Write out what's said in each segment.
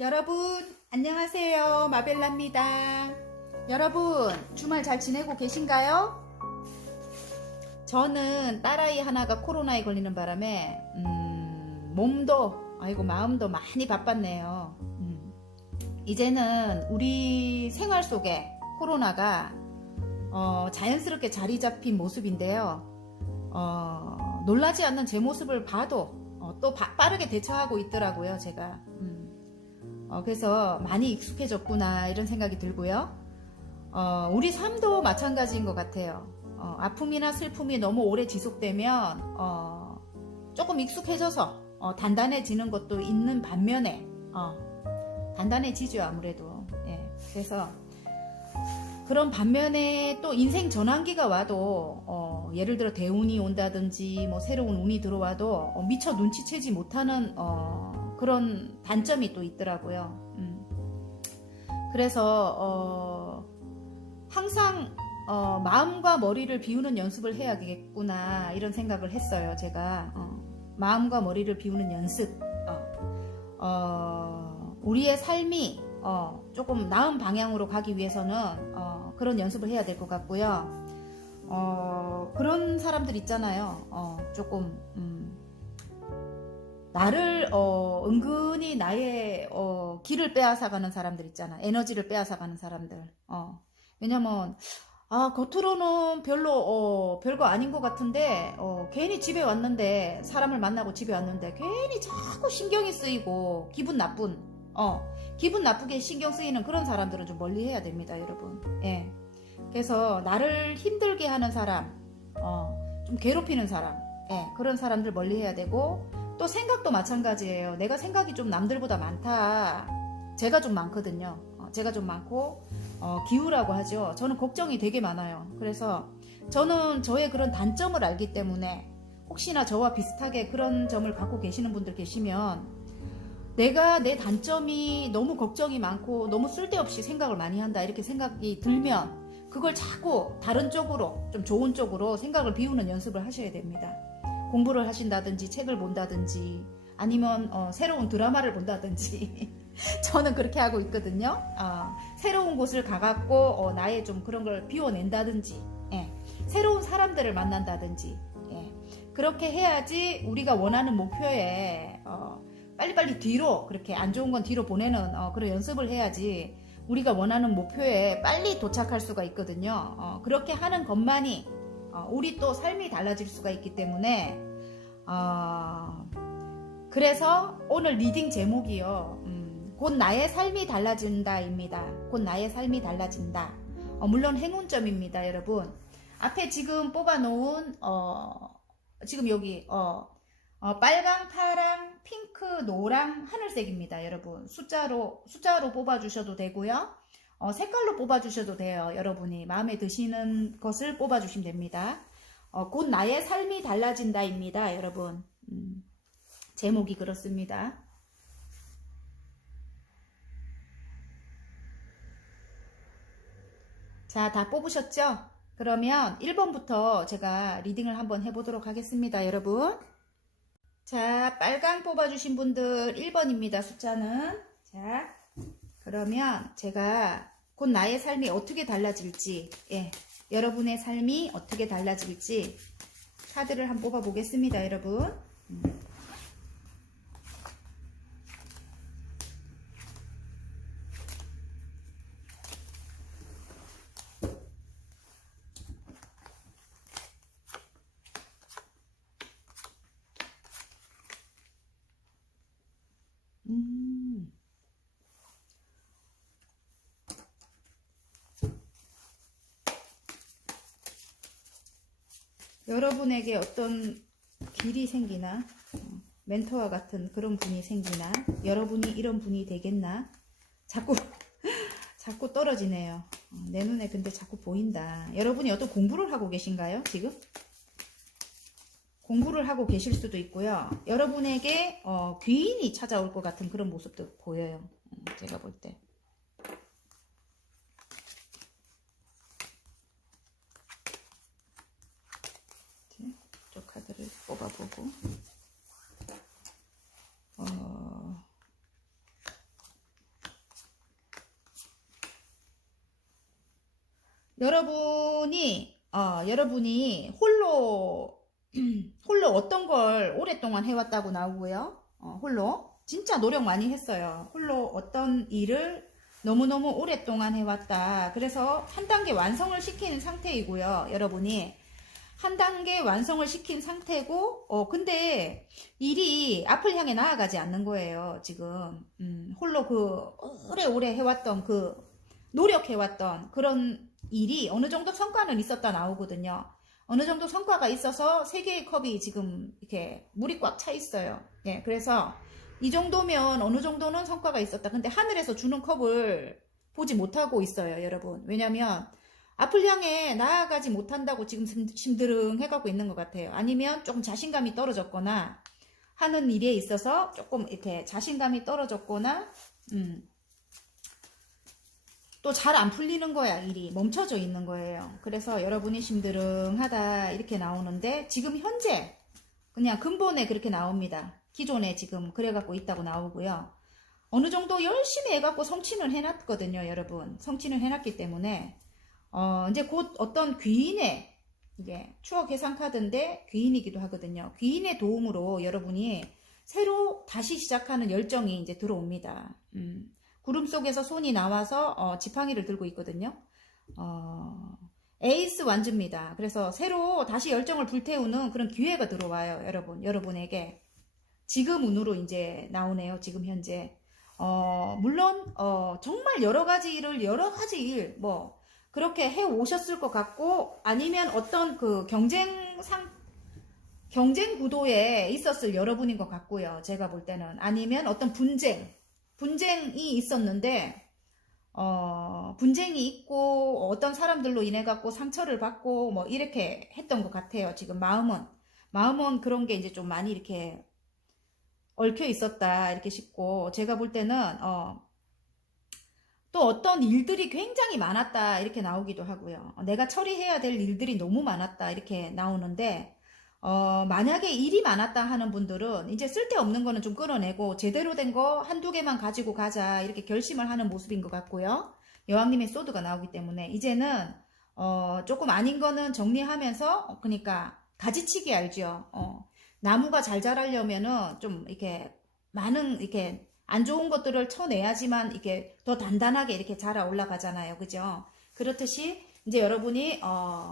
여러분 안녕하세요. 마벨라입니다. 여러분 주말 잘 지내고 계신가요? 저는 딸아이 하나가 코로나에 걸리는 바람에 몸도 아이고 마음도 많이 바빴네요. 이제는 우리 생활 속에 코로나가 자연스럽게 자리 잡힌 모습인데요. 놀라지 않는 제 모습을 봐도 또 빠르게 대처하고 있더라고요. 제가 그래서 많이 익숙해졌구나 이런 생각이 들고요. 우리 삶도 마찬가지인 것 같아요. 아픔이나 슬픔이 너무 오래 지속되면 조금 익숙해져서 단단해지는 것도 있는 반면에 단단해지죠 아무래도. 예, 그래서 그런 반면에 또 인생 전환기가 와도 예를 들어 대운이 온다든지 뭐 새로운 운이 들어와도 미처 눈치채지 못하는 그런 단점이 또 있더라고요. 그래서 항상 마음과 머리를 비우는 연습을 해야겠구나 이런 생각을 했어요. 제가 마음과 머리를 비우는 연습. 우리의 삶이 조금 나은 방향으로 가기 위해서는 그런 연습을 해야 될 것 같고요. 그런 사람들 있잖아요. 조금 나를 은근히 나의 기를 빼앗아가는 사람들 있잖아. 에너지를 빼앗아가는 사람들. 왜냐면 겉으로는 별거 아닌 것 같은데 괜히 집에 왔는데 사람을 만나고 집에 왔는데 괜히 자꾸 신경이 쓰이고 기분 나쁘게 신경 쓰이는 그런 사람들은 좀 멀리 해야 됩니다, 여러분. 예. 그래서 나를 힘들게 하는 사람, 좀 괴롭히는 사람, 예, 그런 사람들 멀리 해야 되고, 또 생각도 마찬가지예요. 내가 생각이 좀 남들보다 많다. 제가 좀 많거든요. 제가 좀 많고, 기우라고 하죠. 저는 걱정이 되게 많아요. 그래서 저는 저의 그런 단점을 알기 때문에 혹시나 저와 비슷하게 그런 점을 갖고 계시는 분들 계시면 내가 내 단점이 너무 걱정이 많고 너무 쓸데없이 생각을 많이 한다 이렇게 생각이 들면 그걸 자꾸 다른 쪽으로 좀 좋은 쪽으로 생각을 비우는 연습을 하셔야 됩니다. 공부를 하신다든지 책을 본다든지 아니면 새로운 드라마를 본다든지 저는 그렇게 하고 있거든요. 새로운 곳을 가갖고 나의 좀 그런 걸 비워낸다든지 예. 새로운 사람들을 만난다든지 예. 그렇게 해야지 우리가 원하는 목표에 빨리빨리 뒤로 그렇게 안 좋은 건 뒤로 보내는 그런 연습을 해야지 우리가 원하는 목표에 빨리 도착할 수가 있거든요. 그렇게 하는 것만이 우리 또 삶이 달라질 수가 있기 때문에 그래서 오늘 리딩 제목이요. 곧 나의 삶이 달라진다입니다. 곧 나의 삶이 달라진다. 물론 행운점입니다, 여러분. 앞에 지금 뽑아놓은 지금 여기 빨강, 파랑, 핑크, 노랑, 하늘색입니다, 여러분. 숫자로 뽑아주셔도 되고요. 색깔로 뽑아주셔도 돼요. 여러분이 마음에 드시는 것을 뽑아주시면 됩니다. 곧 나의 삶이 달라진다입니다, 여러분. 제목이 그렇습니다. 자, 다 뽑으셨죠? 그러면 1번부터 제가 리딩을 한번 해보도록 하겠습니다, 여러분. 자, 빨강 뽑아주신 분들 1번입니다, 숫자는. 자, 그러면 제가 곧 나의 삶이 어떻게 달라질지, 예, 여러분의 삶이 어떻게 달라질지 카드를 한번 뽑아보겠습니다, 여러분. 여러분에게 어떤 길이 생기나 멘토와 같은 그런 분이 생기나 여러분이 이런 분이 되겠나 자꾸 떨어지네요. 내 눈에 근데 자꾸 보인다. 여러분이 어떤 공부를 하고 계신가요? 지금? 공부를 하고 계실 수도 있고요. 여러분에게 귀인이 찾아올 것 같은 그런 모습도 보여요. 제가 볼 때. 저 카드를 뽑아보고 여러분이 홀로 어떤 걸 오랫동안 해왔다고 나오고요. 홀로 진짜 노력 많이 했어요. 홀로 어떤 일을 너무너무 오랫동안 해왔다. 그래서 한 단계 완성을 시키는 상태이고요. 여러분이 한 단계 완성을 시킨 상태고, 근데 일이 앞을 향해 나아가지 않는 거예요. 지금 홀로 오래오래 해왔던 노력해왔던 그런 일이 어느 정도 성과는 있었다 나오거든요. 어느 정도 성과가 있어서 세 개의 컵이 지금 이렇게 물이 꽉 차 있어요. 예, 그래서 이 정도면 어느 정도는 성과가 있었다. 근데 하늘에서 주는 컵을 보지 못하고 있어요, 여러분. 왜냐면 앞을 향해 나아가지 못한다고 지금 심드릉 해가고 있는 것 같아요. 아니면 조금 자신감이 떨어졌거나 하는 일에 있어서 조금 이렇게 자신감이 떨어졌거나 또 잘 안 풀리는 거야. 일이 멈춰져 있는 거예요. 그래서 여러분이 심드릉하다 이렇게 나오는데 지금 현재 그냥 근본에 그렇게 나옵니다. 기존에 지금 그래갖고 있다고 나오고요. 어느 정도 열심히 해갖고 성취는 해놨거든요, 여러분. 성취는 해놨기 때문에 이제 곧 어떤 귀인의, 이게 추억 회상 카드인데 귀인이기도 하거든요. 귀인의 도움으로 여러분이 새로 다시 시작하는 열정이 이제 들어옵니다. 구름 속에서 손이 나와서 지팡이를 들고 있거든요. 에이스 완주입니다. 그래서 새로 다시 열정을 불태우는 그런 기회가 들어와요, 여러분. 여러분에게 지금 운으로 이제 나오네요. 지금 현재. 물론 정말 여러 가지 일 뭐 그렇게 해 오셨을 것 같고, 아니면 어떤 그 경쟁 구도에 있었을 여러분인 것 같고요. 제가 볼 때는. 아니면 어떤 분쟁이 있었는데, 분쟁이 있고, 어떤 사람들로 인해 갖고 상처를 받고, 뭐, 이렇게 했던 것 같아요. 지금 마음은 그런 게 이제 좀 많이 이렇게 얽혀 있었다, 이렇게 싶고, 제가 볼 때는, 또 어떤 일들이 굉장히 많았다, 이렇게 나오기도 하고요. 내가 처리해야 될 일들이 너무 많았다, 이렇게 나오는데, 만약에 일이 많았다 하는 분들은 이제 쓸데없는 거는 좀 끊어내고 제대로 된 거 한두 개만 가지고 가자 이렇게 결심을 하는 모습인 것 같고요. 여왕님의 소드가 나오기 때문에 이제는 조금 아닌 거는 정리하면서, 그러니까 가지치기 알죠? 나무가 잘 자라려면은 좀 이렇게 많은 이렇게 안 좋은 것들을 쳐내야지만 이렇게 더 단단하게 이렇게 자라 올라가잖아요. 그죠? 그렇듯이 이제 여러분이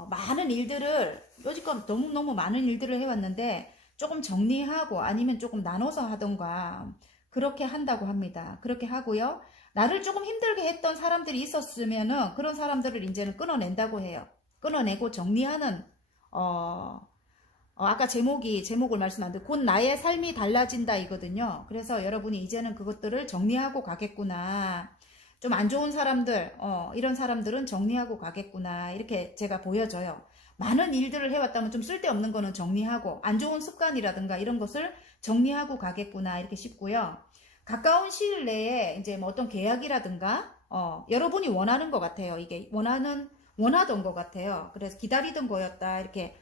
많은 일들을 여지껏 너무너무 많은 일들을 해왔는데 조금 정리하고 아니면 조금 나눠서 하던가 그렇게 한다고 합니다. 그렇게 하고요. 나를 조금 힘들게 했던 사람들이 있었으면은 그런 사람들을 이제는 끊어낸다고 해요. 끊어내고 정리하는 아까 제목을 말씀 안 드리고 곧 나의 삶이 달라진다 이거든요. 그래서 여러분이 이제는 그것들을 정리하고 가겠구나. 좀 안 좋은 사람들, 이런 사람들은 정리하고 가겠구나. 이렇게 제가 보여져요. 많은 일들을 해왔다면 좀 쓸데없는 거는 정리하고, 안 좋은 습관이라든가 이런 것을 정리하고 가겠구나. 이렇게 싶고요. 가까운 시일 내에 이제 뭐 어떤 계약이라든가, 여러분이 원하는 것 같아요. 이게 원하던 것 같아요. 그래서 기다리던 거였다. 이렇게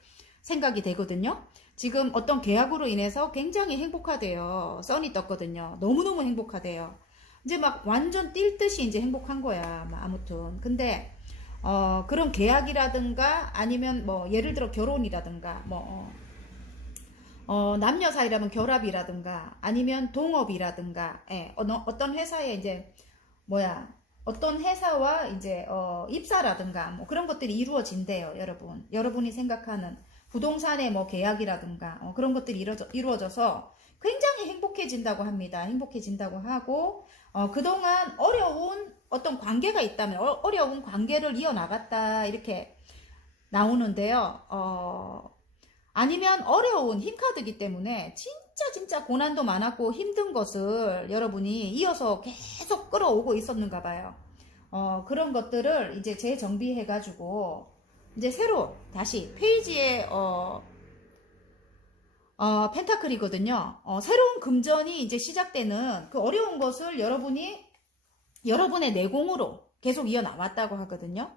생각이 되거든요. 지금 어떤 계약으로 인해서 굉장히 행복하대요. 선이 떴거든요. 너무너무 행복하대요. 이제 막 완전 뛸 듯이 이제 행복한 거야. 아무튼. 근데, 그런 계약이라든가 아니면 뭐, 예를 들어 결혼이라든가, 뭐, 남녀 사이라면 결합이라든가 아니면 동업이라든가, 예, 어떤 회사에 이제, 어떤 회사와 이제, 입사라든가 뭐 그런 것들이 이루어진대요, 여러분. 여러분이 생각하는 부동산의 뭐 계약이라든가, 그런 것들이 이루어져서 굉장히 행복해진다고 합니다. 행복해진다고 하고, 그동안 어려운 어떤 관계가 있다면 어려운 관계를 이어나갔다 이렇게 나오는데요. 아니면 어려운 흰카드이기 때문에 진짜 고난도 많았고 힘든 것을 여러분이 이어서 계속 끌어오고 있었는가 봐요. 그런 것들을 이제 재정비해가지고 이제 새로 다시 페이지에 펜타클이거든요. 새로운 금전이 이제 시작되는 그 어려운 것을 여러분의 내공으로 계속 이어나왔다고 하거든요.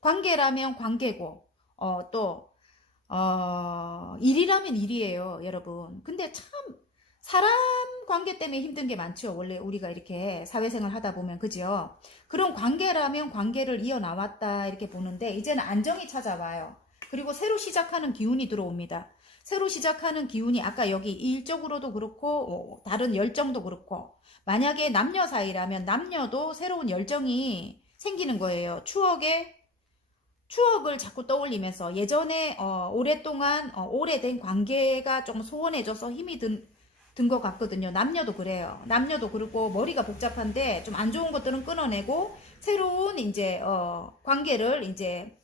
관계라면 관계고, 일이라면 일이에요, 여러분. 근데 참, 사람 관계 때문에 힘든 게 많죠. 원래 우리가 이렇게 사회생활 하다 보면, 그죠? 그런 관계라면 관계를 이어나왔다 이렇게 보는데, 이제는 안정이 찾아와요. 그리고 새로 시작하는 기운이 들어옵니다. 새로 시작하는 기운이 아까 여기 일적으로도 그렇고 다른 열정도 그렇고, 만약에 남녀 사이라면 남녀도 새로운 열정이 생기는 거예요. 추억을 자꾸 떠올리면서 예전에 오랫동안 오래된 관계가 좀 소원해져서 힘이 든 것 같거든요. 남녀도 그래요. 남녀도 그렇고 머리가 복잡한데 좀 안 좋은 것들은 끊어내고 새로운 이제 관계를 이제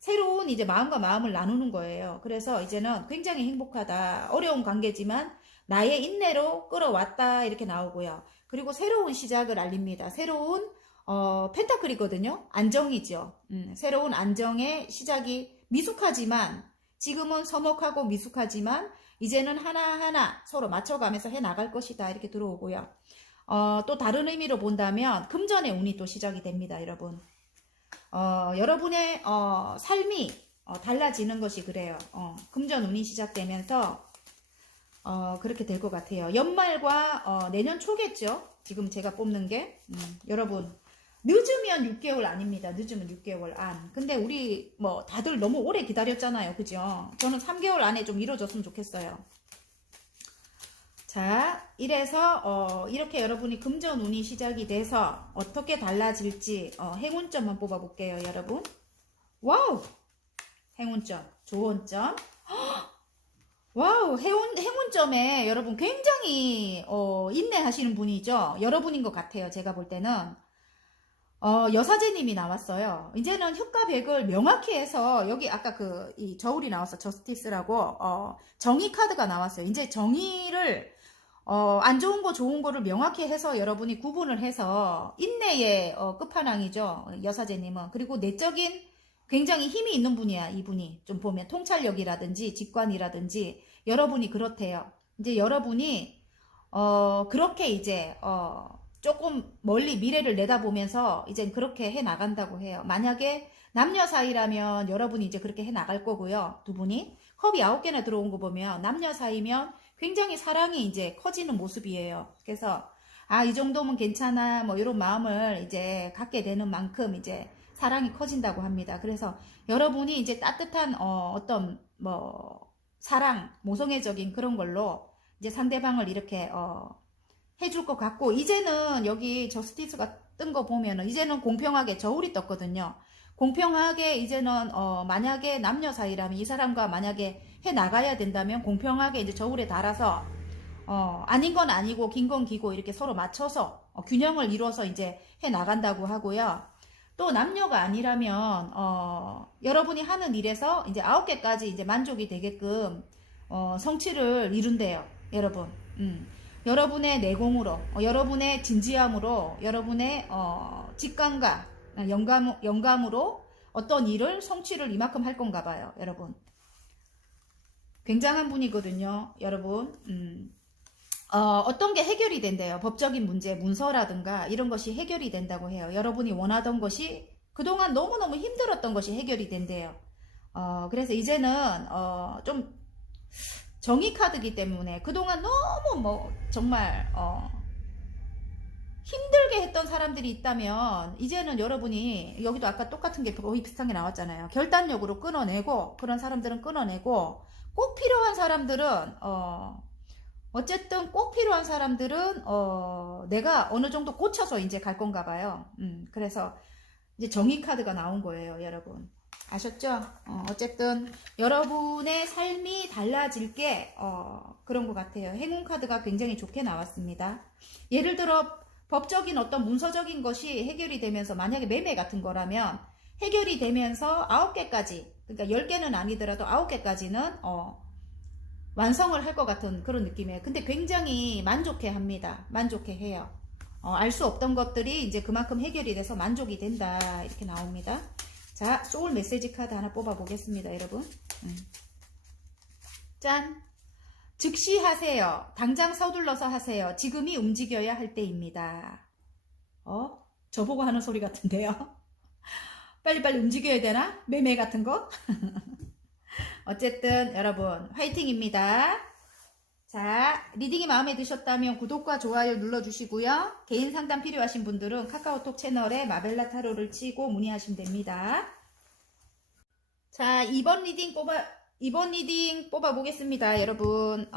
새로운 이제 마음과 마음을 나누는 거예요. 그래서 이제는 굉장히 행복하다. 어려운 관계지만 나의 인내로 끌어왔다 이렇게 나오고요. 그리고 새로운 시작을 알립니다. 새로운 펜타클이거든요. 안정이죠. 새로운 안정의 시작이 미숙하지만 지금은 서먹하고 미숙하지만 이제는 하나하나 서로 맞춰가면서 해 나갈 것이다 이렇게 들어오고요. 또 다른 의미로 본다면 금전의 운이 또 시작이 됩니다, 여러분. 여러분의 삶이 달라지는 것이 그래요. 금전 운이 시작되면서 그렇게 될 것 같아요. 연말과 내년 초겠죠. 지금 제가 뽑는 게 여러분 늦으면 6개월 아닙니다. 늦으면 6개월 안. 근데 우리 뭐 다들 너무 오래 기다렸잖아요. 그죠? 저는 3개월 안에 좀 이루어졌으면 좋겠어요. 자, 이래서 이렇게 여러분이 금전 운이 시작이 돼서 어떻게 달라질지 행운점만 뽑아볼게요, 여러분. 와우! 행운점, 좋은 점. 와우, 행운점에 여러분 굉장히 인내하시는 분이죠. 여러분인 것 같아요. 제가 볼 때는. 여사제님이 나왔어요. 이제는 흑과백을 명확히 해서 여기 아까 이 저울이 나왔어. 저스티스라고 정의 카드가 나왔어요. 이제 정의를 안 좋은 거 좋은 거를 명확히 해서 여러분이 구분을 해서 인내의 끝판왕이죠. 여사제님은. 그리고 내적인 굉장히 힘이 있는 분이야. 이분이 좀 보면 통찰력이라든지 직관이라든지 여러분이 그렇대요. 이제 여러분이 그렇게 이제 조금 멀리 미래를 내다보면서 이젠 그렇게 해 나간다고 해요. 만약에 남녀 사이라면 여러분이 이제 그렇게 해 나갈 거고요. 두 분이 컵이 9개나 들어온 거 보면 남녀 사이면 굉장히 사랑이 이제 커지는 모습이에요. 그래서 이 정도면 괜찮아 뭐 이런 마음을 이제 갖게 되는 만큼 이제 사랑이 커진다고 합니다. 그래서 여러분이 이제 따뜻한 어떤 뭐 사랑 모성애적인 그런 걸로 이제 상대방을 이렇게 해줄 것 같고, 이제는 여기 저스티스가 뜬 거 보면은 이제는 공평하게 저울이 떴거든요. 공평하게 이제는 만약에 남녀 사이라면 이 사람과 만약에 해 나가야 된다면 공평하게 이제 저울에 달아서 아닌 건 아니고 긴 건 기고 이렇게 서로 맞춰서 균형을 이루어서 이제 해 나간다고 하고요. 또 남녀가 아니라면 여러분이 하는 일에서 이제 9개까지 이제 만족이 되게끔 성취를 이룬대요, 여러분. 여러분의 내공으로, 여러분의 진지함으로, 여러분의 직감과 영감으로 어떤 일을 성취를 이만큼 할 건가 봐요, 여러분. 굉장한 분이거든요, 여러분. 어떤 게 해결이 된대요. 법적인 문제, 문서라든가 이런 것이 해결이 된다고 해요. 여러분이 원하던 것이 그동안 너무너무 힘들었던 것이 해결이 된대요. 그래서 이제는 좀 정의 카드이기 때문에 그동안 너무 뭐 정말 힘들게 했던 사람들이 있다면 이제는 여러분이 여기도 아까 똑같은 게 거의 비슷한 게 나왔잖아요. 결단력으로 끊어내고 그런 사람들은 끊어내고 꼭 필요한 사람들은 어쨌든 꼭 필요한 사람들은 내가 어느 정도 고쳐서 이제 갈 건가 봐요. 그래서 이제 정의 카드가 나온 거예요, 여러분. 아셨죠? 어쨌든 여러분의 삶이 달라질 게 그런 것 같아요. 행운 카드가 굉장히 좋게 나왔습니다. 예를 들어 법적인 어떤 문서적인 것이 해결이 되면서 만약에 매매 같은 거라면 해결이 되면서 9개까지, 그러니까 10개는 아니더라도 9개까지는 완성을 할 것 같은 그런 느낌이에요. 근데 굉장히 만족해 합니다. 만족해 해요. 알 수 없던 것들이 이제 그만큼 해결이 돼서 만족이 된다 이렇게 나옵니다. 자, 소울 메시지 카드 하나 뽑아 보겠습니다, 여러분. 짠! 즉시 하세요. 당장 서둘러서 하세요. 지금이 움직여야 할 때입니다. 저보고 하는 소리 같은데요. 빨리빨리 움직여야 되나? 매매 같은 거? 어쨌든 여러분 화이팅입니다. 자, 리딩이 마음에 드셨다면 구독과 좋아요 눌러주시고요. 개인 상담 필요하신 분들은 카카오톡 채널에 마벨라 타로를 치고 문의하시면 됩니다. 자, 이번 리딩 뽑아보겠습니다. 여러분,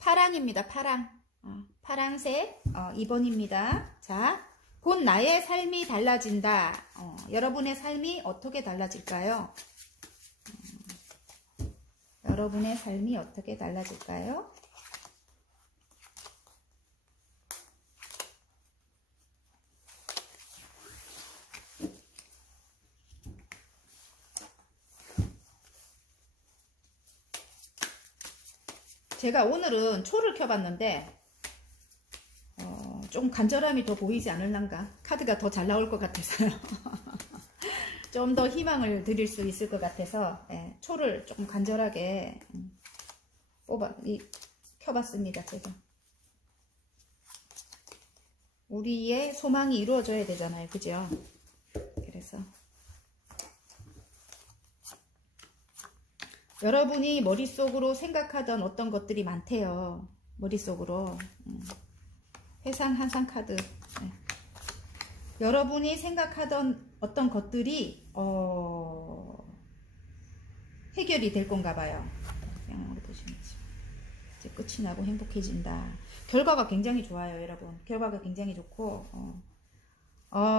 파랑입니다. 파랑색, 2번입니다. 자, 곧 나의 삶이 달라진다. 여러분의 삶이 어떻게 달라질까요? 여러분의 삶이 어떻게 달라질까요? 제가 오늘은 초를 켜봤는데 좀 간절함이 더 보이지 않을란가? 카드가 더 잘 나올 것 같아서요. 좀 더 희망을 드릴 수 있을 것 같아서 초를 조금 간절하게 켜봤습니다. 제가 우리의 소망이 이루어져야 되잖아요. 그죠? 그래서 여러분이 머릿속으로 생각하던 어떤 것들이 많대요. 머릿속으로 회상 한상 카드. 여러분이 생각하던 어떤 것들이 해결이 될 건가 봐요. 양으로 보시면 이제 끝이 나고 행복해진다. 결과가 굉장히 좋아요, 여러분. 결과가 굉장히 좋고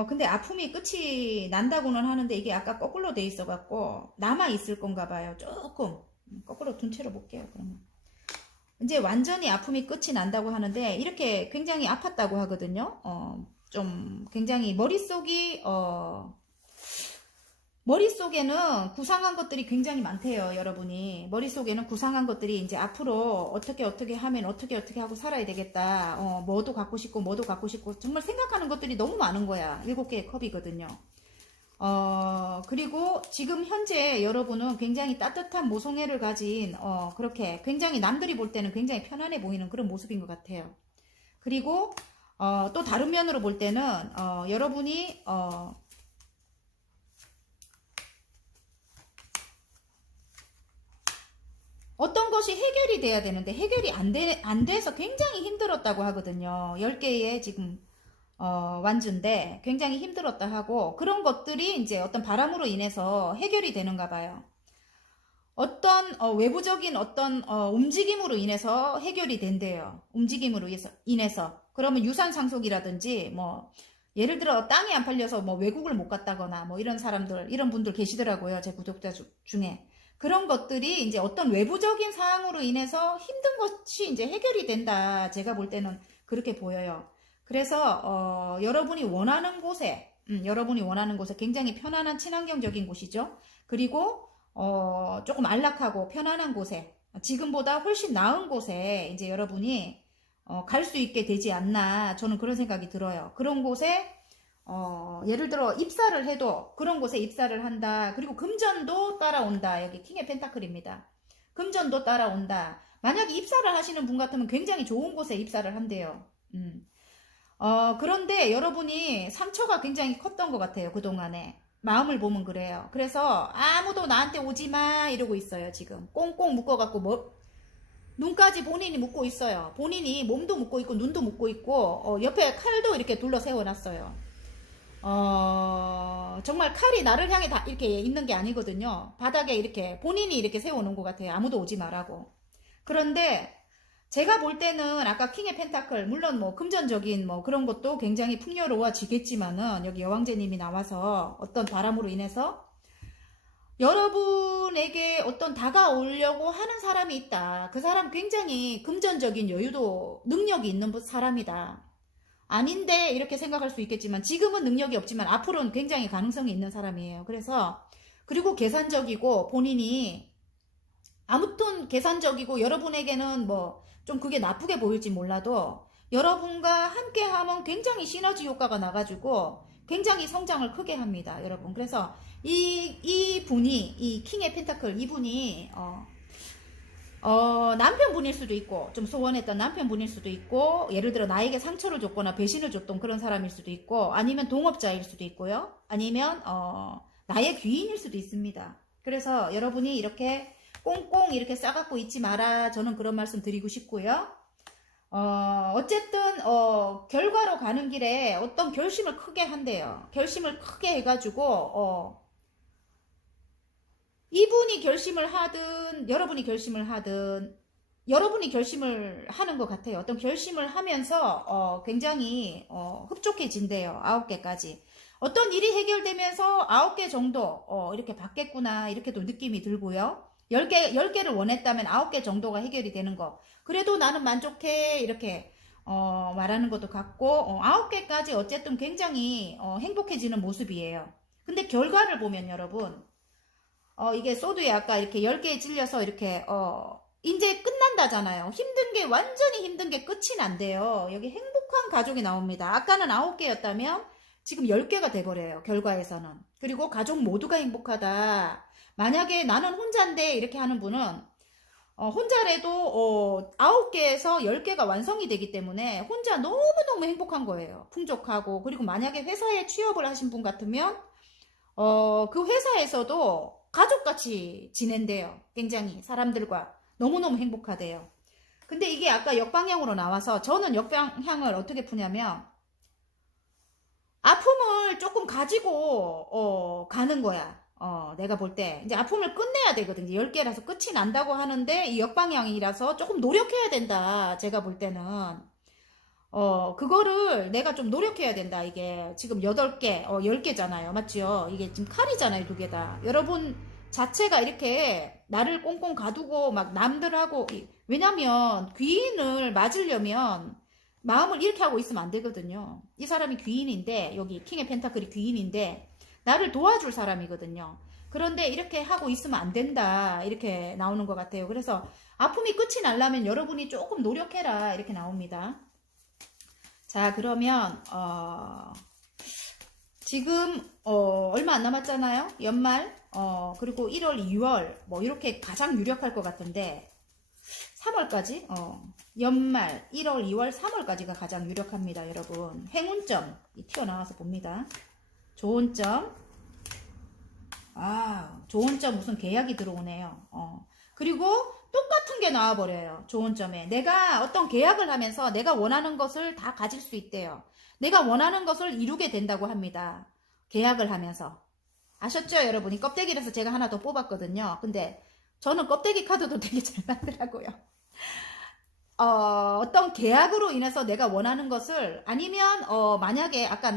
근데 아픔이 끝이 난다고는 하는데 이게 아까 거꾸로 돼 있어 갖고 남아 있을 건가 봐요. 조금 거꾸로 둔 채로 볼게요. 그러면 이제 완전히 아픔이 끝이 난다고 하는데 이렇게 굉장히 아팠다고 하거든요. 좀 굉장히 머릿속에는 구상한 것들이 굉장히 많대요. 여러분이 머릿속에는 구상한 것들이 이제 앞으로 어떻게 하면 어떻게 하고 살아야 되겠다. 뭐도 갖고 싶고 정말 생각하는 것들이 너무 많은 거야. 7개의 컵이거든요. 그리고 지금 현재 여러분은 굉장히 따뜻한 모성애를 가진 그렇게 굉장히 남들이 볼 때는 굉장히 편안해 보이는 그런 모습인 것 같아요. 그리고 또 다른 면으로 볼 때는 여러분이 어떤 것이 해결이 돼야 되는데 해결이 안 돼서 굉장히 힘들었다고 하거든요. 10개의 지금 완주인데 굉장히 힘들었다 하고 그런 것들이 이제 어떤 바람으로 인해서 해결이 되는가 봐요. 어떤 외부적인 어떤 움직임으로 인해서 해결이 된대요. 움직임으로 인해서. 그러면 유산 상속이라든지 뭐 예를 들어 땅이 안 팔려서 뭐 외국을 못 갔다거나 뭐 이런 분들 계시더라고요. 제 구독자 중에. 그런 것들이 이제 어떤 외부적인 사항으로 인해서 힘든 것이 이제 해결이 된다. 제가 볼 때는 그렇게 보여요. 그래서 여러분이 원하는 곳에 굉장히 편안한 친환경적인 곳이죠. 그리고 조금 안락하고 편안한 곳에 지금보다 훨씬 나은 곳에 이제 여러분이 갈 수 있게 되지 않나 저는 그런 생각이 들어요. 그런 곳에 예를 들어 입사를 해도 그런 곳에 입사를 한다. 그리고 금전도 따라온다. 여기 킹의 펜타클입니다. 금전도 따라온다. 만약에 입사를 하시는 분 같으면 굉장히 좋은 곳에 입사를 한대요. 그런데 여러분이 상처가 굉장히 컸던 것 같아요. 그동안에. 마음을 보면 그래요. 그래서 아무도 나한테 오지 마 이러고 있어요. 지금 꽁꽁 묶어갖고 눈까지 본인이 묶고 있어요. 본인이 몸도 묶고 있고 눈도 묶고 있고 옆에 칼도 이렇게 둘러 세워놨어요. 정말 칼이 나를 향해 다 이렇게 있는 게 아니거든요. 바닥에 이렇게 본인이 이렇게 세워놓은 것 같아요. 아무도 오지 말라고. 그런데 제가 볼 때는 아까 킹의 펜타클 물론 뭐 금전적인 뭐 그런 것도 굉장히 풍요로워지겠지만은 여기 여왕제님이 나와서 어떤 바람으로 인해서 여러분에게 어떤 다가오려고 하는 사람이 있다. 그 사람 굉장히 금전적인 여유도 능력이 있는 사람이다. 아닌데 이렇게 생각할 수 있겠지만 지금은 능력이 없지만 앞으로는 굉장히 가능성이 있는 사람이에요. 그래서 그리고 계산적이고 본인이 아무튼 계산적이고 여러분에게는 뭐 좀 그게 나쁘게 보일지 몰라도 여러분과 함께 하면 굉장히 시너지 효과가 나가지고 굉장히 성장을 크게 합니다. 여러분. 그래서 이 킹의 펜타클 이분이 남편분일 수도 있고 좀 소원했던 남편분일 수도 있고 예를 들어 나에게 상처를 줬거나 배신을 줬던 그런 사람일 수도 있고 아니면 동업자일 수도 있고요. 아니면 나의 귀인일 수도 있습니다. 그래서 여러분이 이렇게 꽁꽁 이렇게 싸갖고 있지 마라. 저는 그런 말씀 드리고 싶고요. 어쨌든 결과로 가는 길에 어떤 결심을 크게 한대요. 결심을 크게 해가지고 이분이 결심을 하든 여러분이 결심을 하든 여러분이 결심을 하는 것 같아요. 어떤 결심을 하면서 굉장히 흡족해진대요. 9개까지. 어떤 일이 해결되면서 9개 정도 이렇게 받겠구나 이렇게도 느낌이 들고요. 10개를 원했다면 9개 정도가 해결이 되는 거. 그래도 나는 만족해 이렇게 말하는 것도 같고 9개까지 어쨌든 굉장히 행복해지는 모습이에요. 근데 결과를 보면 여러분 이게 소드에 아까 이렇게 10개에 찔려서 이렇게 이제 끝난다잖아요. 힘든 게 완전히 힘든 게 끝이 난대요. 여기 행복한 가족이 나옵니다. 아까는 9개였다면 지금 10개가 돼버려요. 결과에서는. 그리고 가족 모두가 행복하다. 만약에 나는 혼자인데 이렇게 하는 분은 혼자라도 9개에서 10개가 완성이 되기 때문에 혼자 너무너무 행복한 거예요. 풍족하고. 그리고 만약에 회사에 취업을 하신 분 같으면 그 회사에서도 가족같이 지낸대요. 굉장히 사람들과 너무너무 행복하대요. 근데 이게 아까 역방향으로 나와서 저는 역방향을 어떻게 푸냐면 아픔을 조금 가지고 가는 거야. 내가 볼 때 이제 아픔을 끝내야 되거든요. 10개라서 끝이 난다고 하는데 이 역방향이라서 조금 노력해야 된다. 제가 볼 때는 그거를 내가 좀 노력해야 된다. 이게 지금 8개, 10개잖아요. 맞죠? 이게 지금 칼이잖아요. 2개 다. 여러분 자체가 이렇게 나를 꽁꽁 가두고 막 남들하고 왜냐면 귀인을 맞으려면 마음을 이렇게 하고 있으면 안 되거든요. 이 사람이 귀인인데 여기 킹의 펜타클이 귀인인데 나를 도와줄 사람이거든요. 그런데 이렇게 하고 있으면 안 된다. 이렇게 나오는 것 같아요. 그래서 아픔이 끝이 나려면 여러분이 조금 노력해라. 이렇게 나옵니다. 자, 그러면 지금 얼마 안 남았잖아요. 연말 그리고 1월, 2월 뭐 이렇게 가장 유력할 것 같은데 3월까지 연말 1월, 2월, 3월까지가 가장 유력합니다. 여러분 행운점 튀어나와서 봅니다. 좋은 점 좋은 점 무슨 계약이 들어오네요. 그리고 똑같은 게 나와버려요. 좋은 점에 내가 어떤 계약을 하면서 내가 원하는 것을 다 가질 수 있대요. 내가 원하는 것을 이루게 된다고 합니다. 계약을 하면서. 아셨죠 여러분이? 껍데기라서 제가 하나 더 뽑았거든요. 근데 저는 껍데기 카드도 되게 잘 만들라고요. 어떤 계약으로 인해서 내가 원하는 것을 아니면 만약에 아까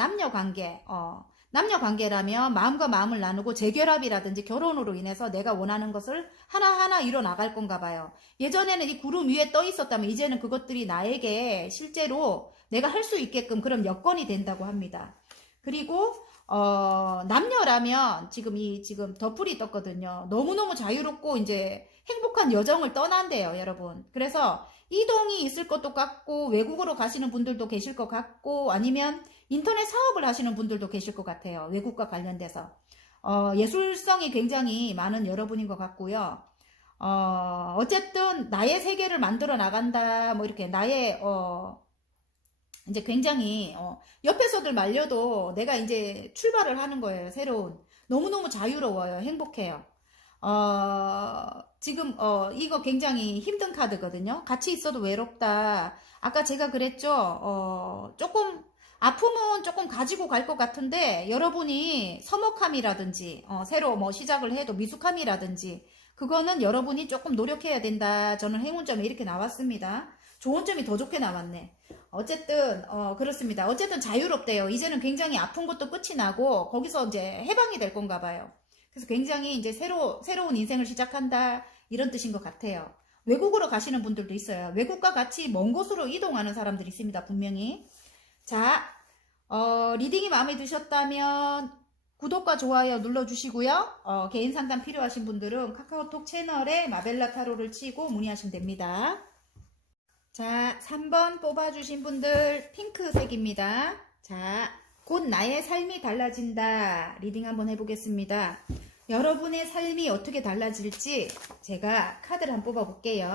남녀관계라면 마음과 마음을 나누고 재결합이라든지 결혼으로 인해서 내가 원하는 것을 하나하나 이뤄 나갈 건가 봐요. 예전에는 이 구름 위에 떠 있었다면 이제는 그것들이 나에게 실제로 내가 할 수 있게끔 그런 여건이 된다고 합니다. 그리고 남녀라면 지금 덧불이 떴거든요. 너무너무 자유롭고 이제 행복한 여정을 떠난대요, 여러분. 그래서 이동이 있을 것도 같고 외국으로 가시는 분들도 계실 것 같고 아니면 인터넷 사업을 하시는 분들도 계실 것 같아요. 외국과 관련돼서. 예술성이 굉장히 많은 여러분인 것 같고요. 어쨌든 나의 세계를 만들어 나간다. 뭐 이렇게 나의 이제 굉장히 옆에서들 말려도 내가 이제 출발을 하는 거예요. 새로운. 너무너무 자유로워요. 행복해요. 지금 이거 굉장히 힘든 카드거든요. 같이 있어도 외롭다. 아까 제가 그랬죠. 조금 아픔은 조금 가지고 갈 것 같은데 여러분이 서먹함이라든지 새로 뭐 시작을 해도 미숙함이라든지 그거는 여러분이 조금 노력해야 된다. 저는 행운점이 이렇게 나왔습니다. 좋은 점이 더 좋게 나왔네. 어쨌든 그렇습니다. 어쨌든 자유롭대요. 이제는 굉장히 아픈 것도 끝이 나고 거기서 이제 해방이 될 건가 봐요. 그래서 굉장히 이제 새로운 인생을 시작한다 이런 뜻인 것 같아요. 외국으로 가시는 분들도 있어요. 외국과 같이 먼 곳으로 이동하는 사람들이 있습니다. 분명히. 자, 리딩이 마음에 드셨다면 구독과 좋아요 눌러주시고요. 개인 상담 필요하신 분들은 카카오톡 채널에 마벨라 타로를 치고 문의하시면 됩니다. 자, 3번 뽑아주신 분들 핑크색입니다. 자, 곧 나의 삶이 달라진다. 리딩 한번 해보겠습니다. 여러분의 삶이 어떻게 달라질지 제가 카드를 한번 뽑아볼게요.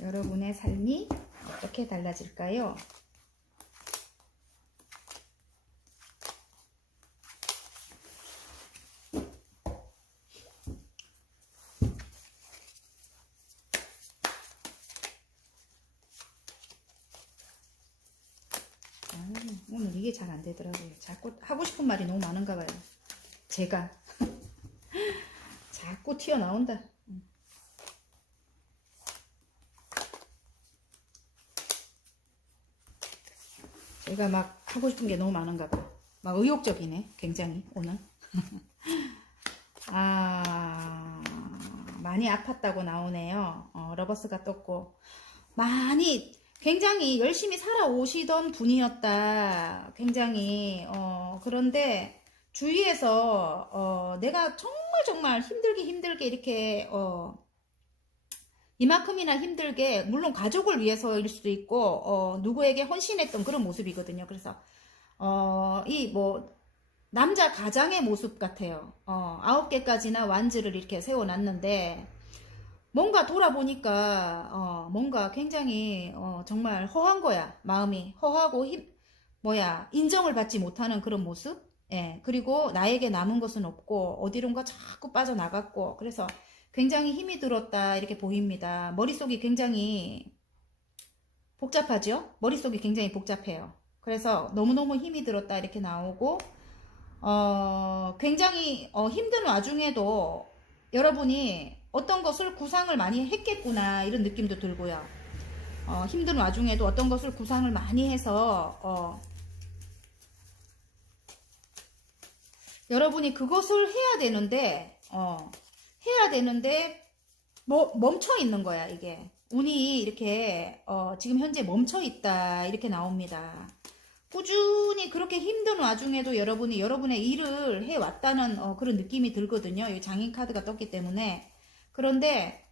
여러분의 삶이 어떻게 달라질까요? 오늘 이게 잘 안 되더라고요. 자꾸 하고 싶은 말이 너무 많은가 봐요. 제가 자꾸 튀어나온다. 제가 막 하고 싶은 게 너무 많은가 봐. 막 의욕적이네. 굉장히 오늘. 많이 아팠다고 나오네요. 러버스가 떴고 많이 굉장히 열심히 살아오시던 분이었다. 굉장히 그런데 주위에서 내가 정말 힘들게 이렇게 이만큼이나 힘들게 물론 가족을 위해서일 수도 있고 누구에게 헌신했던 그런 모습이거든요. 그래서 이 뭐 남자 가장의 모습 같아요. 9개까지나 완즈를 이렇게 세워놨는데 뭔가 돌아보니까 뭔가 굉장히 정말 허한 거야. 마음이 허하고 인정을 받지 못하는 그런 모습. 예, 그리고 나에게 남은 것은 없고 어디론가 자꾸 빠져나갔고 그래서 굉장히 힘이 들었다 이렇게 보입니다. 머릿속이 굉장히 복잡하죠? 머릿속이 굉장히 복잡해요. 그래서 너무너무 힘이 들었다 이렇게 나오고 굉장히 힘든 와중에도 여러분이 어떤 것을 구상을 많이 했겠구나 이런 느낌도 들고요. 힘든 와중에도 어떤 것을 구상을 많이 해서 여러분이 그것을 해야 되는데 멈춰 있는 거야. 이게 운이 이렇게 지금 현재 멈춰 있다 이렇게 나옵니다. 꾸준히 그렇게 힘든 와중에도 여러분이 여러분의 일을 해왔다는 그런 느낌이 들거든요. 이 장인 카드가 떴기 때문에. 그런데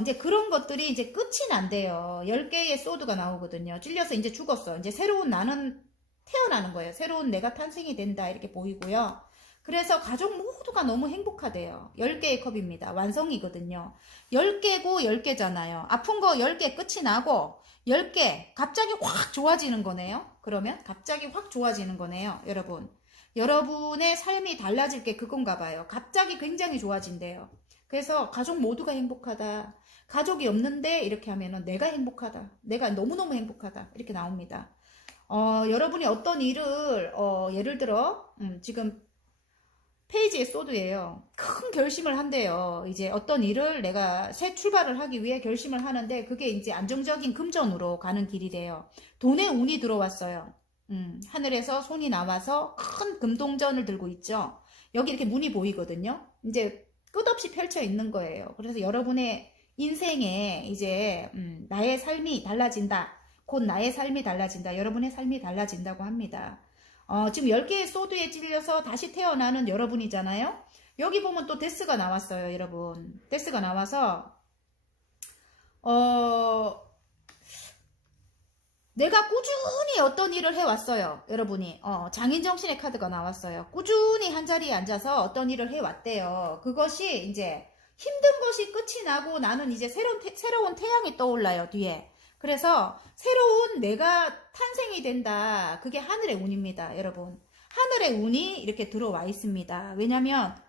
이제 그런 것들이 이제 끝이 난대요. 10개의 소드가 나오거든요. 찔려서 이제 죽었어. 이제 새로운 나는 태어나는 거예요. 새로운 내가 탄생이 된다 이렇게 보이고요. 그래서 가족 모두가 너무 행복하대요. 10개의 컵입니다. 완성이거든요. 10개고 10개잖아요. 아픈 거 10개 끝이 나고 10개 갑자기 확 좋아지는 거네요. 그러면 갑자기 확 좋아지는 거네요. 여러분. 여러분의 삶이 달라질 게 그건가 봐요. 갑자기 굉장히 좋아진대요. 그래서 가족 모두가 행복하다. 가족이 없는데 이렇게 하면은 내가 행복하다. 내가 너무너무 행복하다. 이렇게 나옵니다. 여러분이 어떤 일을 예를 들어 지금 페이지의 소드예요. 큰 결심을 한대요. 이제 어떤 일을 내가 새 출발을 하기 위해 결심을 하는데 그게 이제 안정적인 금전으로 가는 길이래요. 돈에 운이 들어왔어요. 하늘에서 손이 나와서 큰 금동전을 들고 있죠. 여기 이렇게 문이 보이거든요. 이제 끝없이 펼쳐 있는 거예요. 그래서 여러분의 인생에 이제 나의 삶이 달라진다. 곧 나의 삶이 달라진다. 여러분의 삶이 달라진다고 합니다. 지금 10개의 소드에 찔려서 다시 태어나는 여러분이잖아요. 여기 보면 또 데스가 나왔어요, 여러분. 데스가 나와서 내가 꾸준히 어떤 일을 해왔어요, 여러분이. 장인정신의 카드가 나왔어요. 꾸준히 한자리에 앉아서 어떤 일을 해왔대요. 그것이 이제 힘든 것이 끝이 나고 나는 이제 새로운 태양이 떠올라요, 뒤에. 그래서 새로운 내가 탄생이 된다. 그게 하늘의 운입니다, 여러분. 하늘의 운이 이렇게 들어와 있습니다. 왜냐면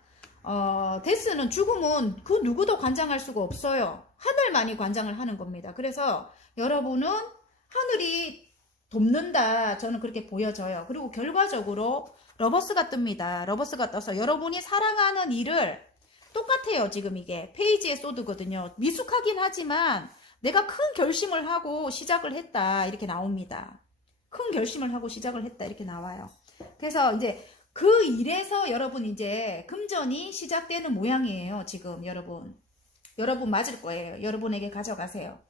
데스는 죽음은 그 누구도 관장할 수가 없어요. 하늘만이 관장을 하는 겁니다. 그래서 여러분은 하늘이 돕는다. 저는 그렇게 보여져요. 그리고 결과적으로 러버스가 뜹니다. 러버스가 떠서 여러분이 사랑하는 일을 똑같아요. 지금 이게 페이지의 소드거든요. 미숙하긴 하지만 내가 큰 결심을 하고 시작을 했다 이렇게 나옵니다. 큰 결심을 하고 시작을 했다 이렇게 나와요. 그래서 이제 그 일에서 여러분 이제 금전이 시작되는 모양이에요. 지금 여러분 맞을 거예요. 여러분에게 가져가세요.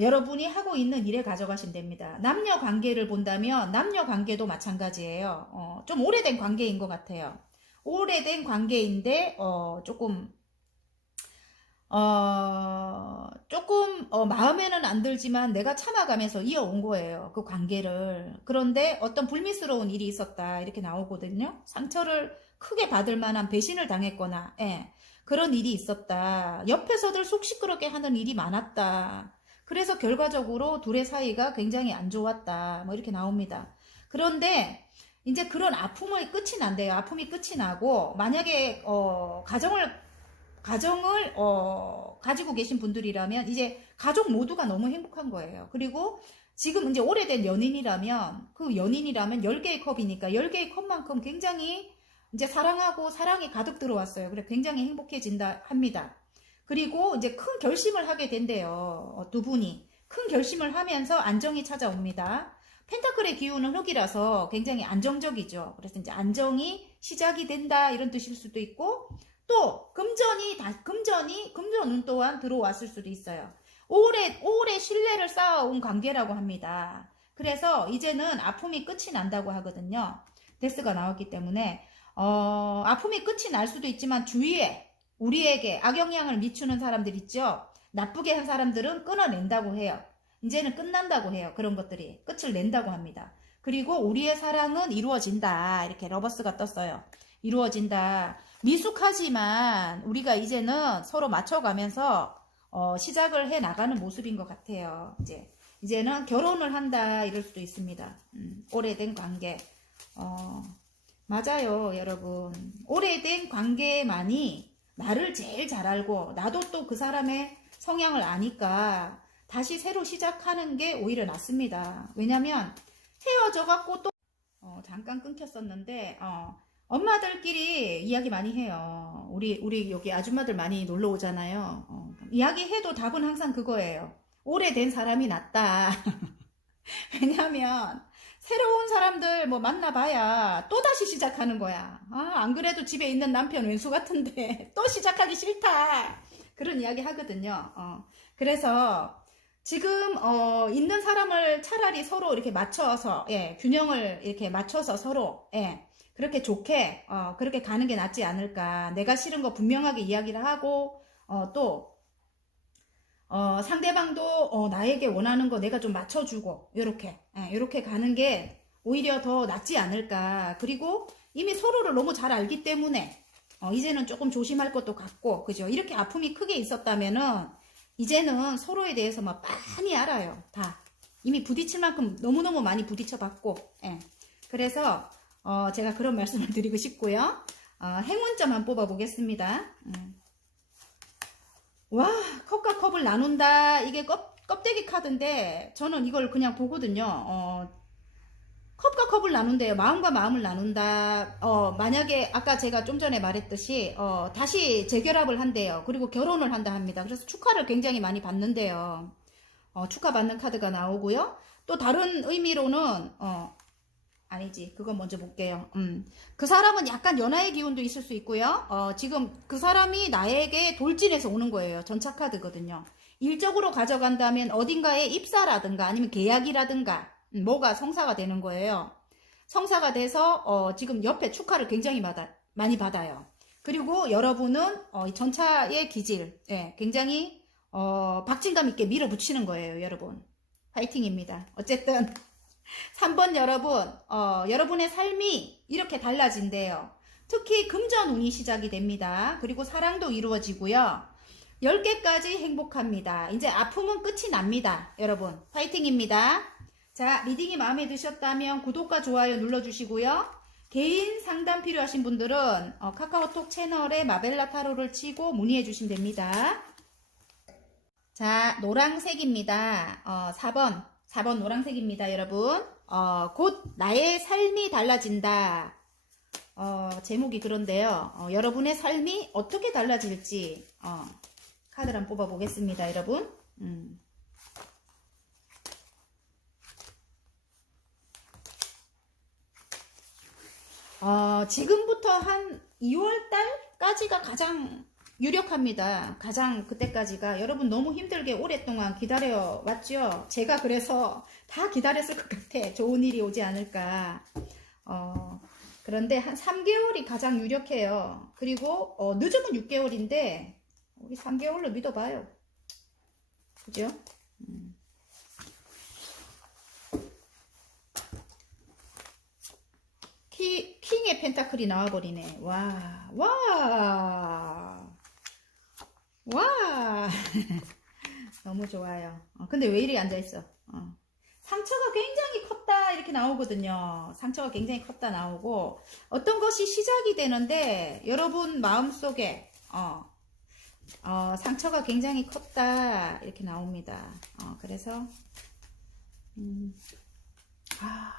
여러분이 하고 있는 일에 가져가시면 됩니다. 남녀 관계를 본다면 남녀 관계도 마찬가지예요. 좀 오래된 관계인 것 같아요. 오래된 관계인데 조금 마음에는 안 들지만 내가 참아가면서 이어온 거예요. 그 관계를. 그런데 어떤 불미스러운 일이 있었다. 이렇게 나오거든요. 상처를 크게 받을 만한 배신을 당했거나, 그런 일이 있었다. 옆에서들 속 시끄럽게 하는 일이 많았다. 그래서 결과적으로 둘의 사이가 굉장히 안 좋았다. 뭐 이렇게 나옵니다. 그런데 이제 그런 아픔의 끝이 난대요. 아픔이 끝이 나고, 만약에, 가정을 가지고 계신 분들이라면 이제 가족 모두가 너무 행복한 거예요. 그리고 지금 이제 오래된 연인이라면, 그 연인이라면 10개의 컵이니까 10개의 컵만큼 굉장히 이제 사랑하고 사랑이 가득 들어왔어요. 그래 굉장히 행복해진다 합니다. 그리고 이제 큰 결심을 하게 된대요. 두 분이. 큰 결심을 하면서 안정이 찾아옵니다. 펜타클의 기운은 흙이라서 굉장히 안정적이죠. 그래서 이제 안정이 시작이 된다 이런 뜻일 수도 있고, 또 금전은 또한 들어왔을 수도 있어요. 오래 신뢰를 쌓아온 관계라고 합니다. 그래서 이제는 아픔이 끝이 난다고 하거든요. 데스가 나왔기 때문에 아픔이 끝이 날 수도 있지만 주위에 우리에게 악영향을 미치는 사람들 있죠. 나쁘게 한 사람들은 끊어낸다고 해요. 이제는 끝난다고 해요. 그런 것들이 끝을 낸다고 합니다. 그리고 우리의 사랑은 이루어진다. 이렇게 러버스가 떴어요. 이루어진다. 미숙하지만 우리가 이제는 서로 맞춰가면서 시작을 해 나가는 모습인 것 같아요. 이제는 결혼을 한다 이럴 수도 있습니다. 오래된 관계. 맞아요, 여러분. 오래된 관계만이 나를 제일 잘 알고 나도 또 그 사람의 성향을 아니까 다시 새로 시작하는 게 오히려 낫습니다. 왜냐면 헤어져 갖고 또 잠깐 끊겼었는데 엄마들끼리 이야기 많이 해요. 우리 여기 아줌마들 많이 놀러 오잖아요. 이야기해도 답은 항상 그거예요. 오래된 사람이 낫다. 왜냐면 새로운 사람들 뭐 만나봐야 또다시 시작하는 거야. 안 그래도 집에 있는 남편 왼수 같은데 또 시작하기 싫다. 그런 이야기 하거든요. 그래서 지금 있는 사람을 차라리 서로 이렇게 맞춰서 균형을 이렇게 맞춰서 서로 그렇게 좋게 그렇게 가는 게 낫지 않을까. 내가 싫은 거 분명하게 이야기를 하고 또 상대방도 나에게 원하는 거 내가 좀 맞춰주고 요렇게 가는 게 오히려 더 낫지 않을까. 그리고 이미 서로를 너무 잘 알기 때문에 이제는 조금 조심할 것도 같고, 그죠? 이렇게 아픔이 크게 있었다면은 이제는 서로에 대해서 막 많이 알아요. 다 이미 부딪힐 만큼 너무너무 많이 부딪혀봤고, 그래서 제가 그런 말씀을 드리고 싶고요. 행운점 한번 뽑아보겠습니다. 와, 컵과 컵을 나눈다. 이게 껍데기 카드인데 저는 이걸 그냥 보거든요. 컵과 컵을 나눈대요. 마음과 마음을 나눈다. 만약에 아까 제가 좀 전에 말했듯이 다시 재결합을 한대요. 그리고 결혼을 한다 합니다. 그래서 축하를 굉장히 많이 받는데요. 축하받는 카드가 나오고요. 또 다른 의미로는 아니지, 그건 먼저 볼게요. 그 사람은 약간 연하의 기운도 있을 수 있고요. 지금 그 사람이 나에게 돌진해서 오는 거예요. 전차 카드거든요. 일적으로 가져간다면 어딘가에 입사라든가 아니면 계약이라든가 뭐가 성사가 되는 거예요. 성사가 돼서 지금 옆에 축하를 굉장히 많이 받아요. 그리고 여러분은 전차의 기질 굉장히 박진감 있게 밀어붙이는 거예요. 여러분 파이팅입니다. 어쨌든 3번 여러분, 여러분의 삶이 이렇게 달라진대요. 특히 금전운이 시작이 됩니다. 그리고 사랑도 이루어지고요. 10개까지 행복합니다. 이제 아픔은 끝이 납니다. 여러분 파이팅입니다. 자, 리딩이 마음에 드셨다면 구독과 좋아요 눌러주시고요. 개인 상담 필요하신 분들은 카카오톡 채널에 마벨라 타로를 치고 문의해 주시면 됩니다. 자, 노란색입니다. 4번 노란색입니다, 여러분. 곧 나의 삶이 달라진다. 제목이 그런데요. 여러분의 삶이 어떻게 달라질지 카드를 한번 뽑아보겠습니다, 여러분. 지금부터 한 2월달까지가 가장 유력합니다. 가장 그때까지가. 여러분 너무 힘들게 오랫동안 기다려 왔죠. 제가 그래서 다 기다렸을 것 같아. 좋은 일이 오지 않을까. 그런데 한 3개월이 가장 유력해요. 그리고 늦으면 6개월인데 우리 3개월로 믿어봐요. 그죠? 킹의 펜타클이 나와버리네. 와. 너무 좋아요. 근데 왜 이리 앉아있어? 상처가 굉장히 컸다 이렇게 나오거든요. 상처가 굉장히 컸다 나오고 어떤 것이 시작이 되는데 여러분 마음속에 상처가 굉장히 컸다 이렇게 나옵니다. 그래서 아,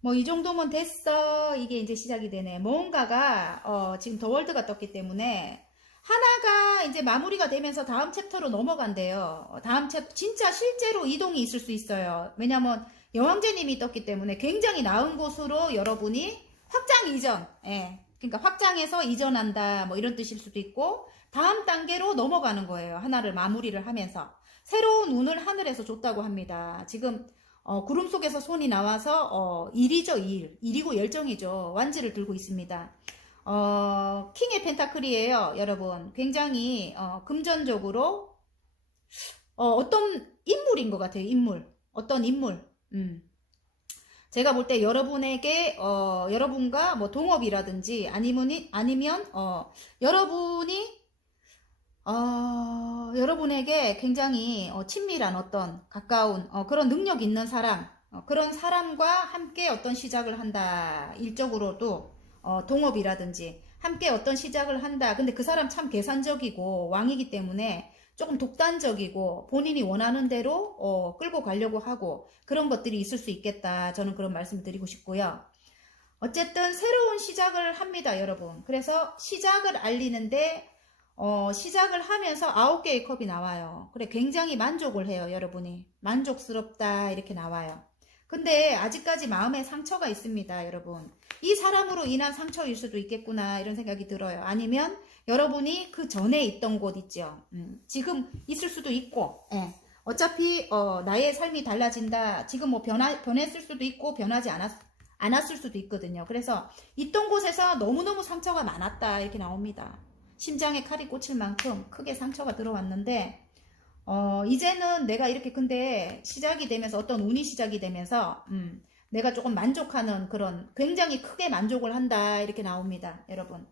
뭐 이 정도면 됐어. 이게 이제 시작이 되네. 뭔가가 지금 더 월드가 떴기 때문에 하나가 이제 마무리가 되면서 다음 챕터로 넘어간대요. 다음 챕터 진짜 실제로 이동이 있을 수 있어요. 왜냐면 여왕제님이 떴기 때문에 굉장히 나은 곳으로 여러분이 확장 이전, 예. 그러니까 확장해서 이전한다 뭐 이런 뜻일 수도 있고 다음 단계로 넘어가는 거예요. 하나를 마무리를 하면서 새로운 운을 하늘에서 줬다고 합니다. 지금 구름 속에서 손이 나와서 일이죠. 일이고 열정이죠. 완지를 들고 있습니다. 킹의 펜타클이에요, 여러분. 굉장히 금전적으로 어떤 인물인 것 같아요. 인물. 어떤 인물. 제가 볼 때 여러분에게 여러분과 뭐 동업이라든지 아니면 여러분이 여러분에게 굉장히 친밀한 어떤 가까운 그런 능력 있는 사람 그런 사람과 함께 어떤 시작을 한다. 일적으로도 동업이라든지 함께 어떤 시작을 한다. 근데 그 사람 참 계산적이고 왕이기 때문에 조금 독단적이고 본인이 원하는 대로 끌고 가려고 하고 그런 것들이 있을 수 있겠다. 저는 그런 말씀을 드리고 싶고요. 어쨌든 새로운 시작을 합니다, 여러분. 그래서 시작을 알리는데 시작을 하면서 9개의 컵이 나와요. 그래, 굉장히 만족을 해요, 여러분이. 만족스럽다, 이렇게 나와요. 근데 아직까지 마음에 상처가 있습니다, 여러분. 이 사람으로 인한 상처일 수도 있겠구나, 이런 생각이 들어요. 아니면 여러분이 그 전에 있던 곳 있죠. 지금 있을 수도 있고, 예. 어차피, 나의 삶이 달라진다. 지금 뭐 변했을 수도 있고, 변하지 않았을 수도 있거든요. 그래서 있던 곳에서 너무너무 상처가 많았다, 이렇게 나옵니다. 심장에 칼이 꽂힐 만큼 크게 상처가 들어왔는데 이제는 내가 이렇게 근데 시작이 되면서 어떤 운이 시작이 되면서 내가 조금 만족하는 그런 굉장히 크게 만족을 한다 이렇게 나옵니다, 여러분.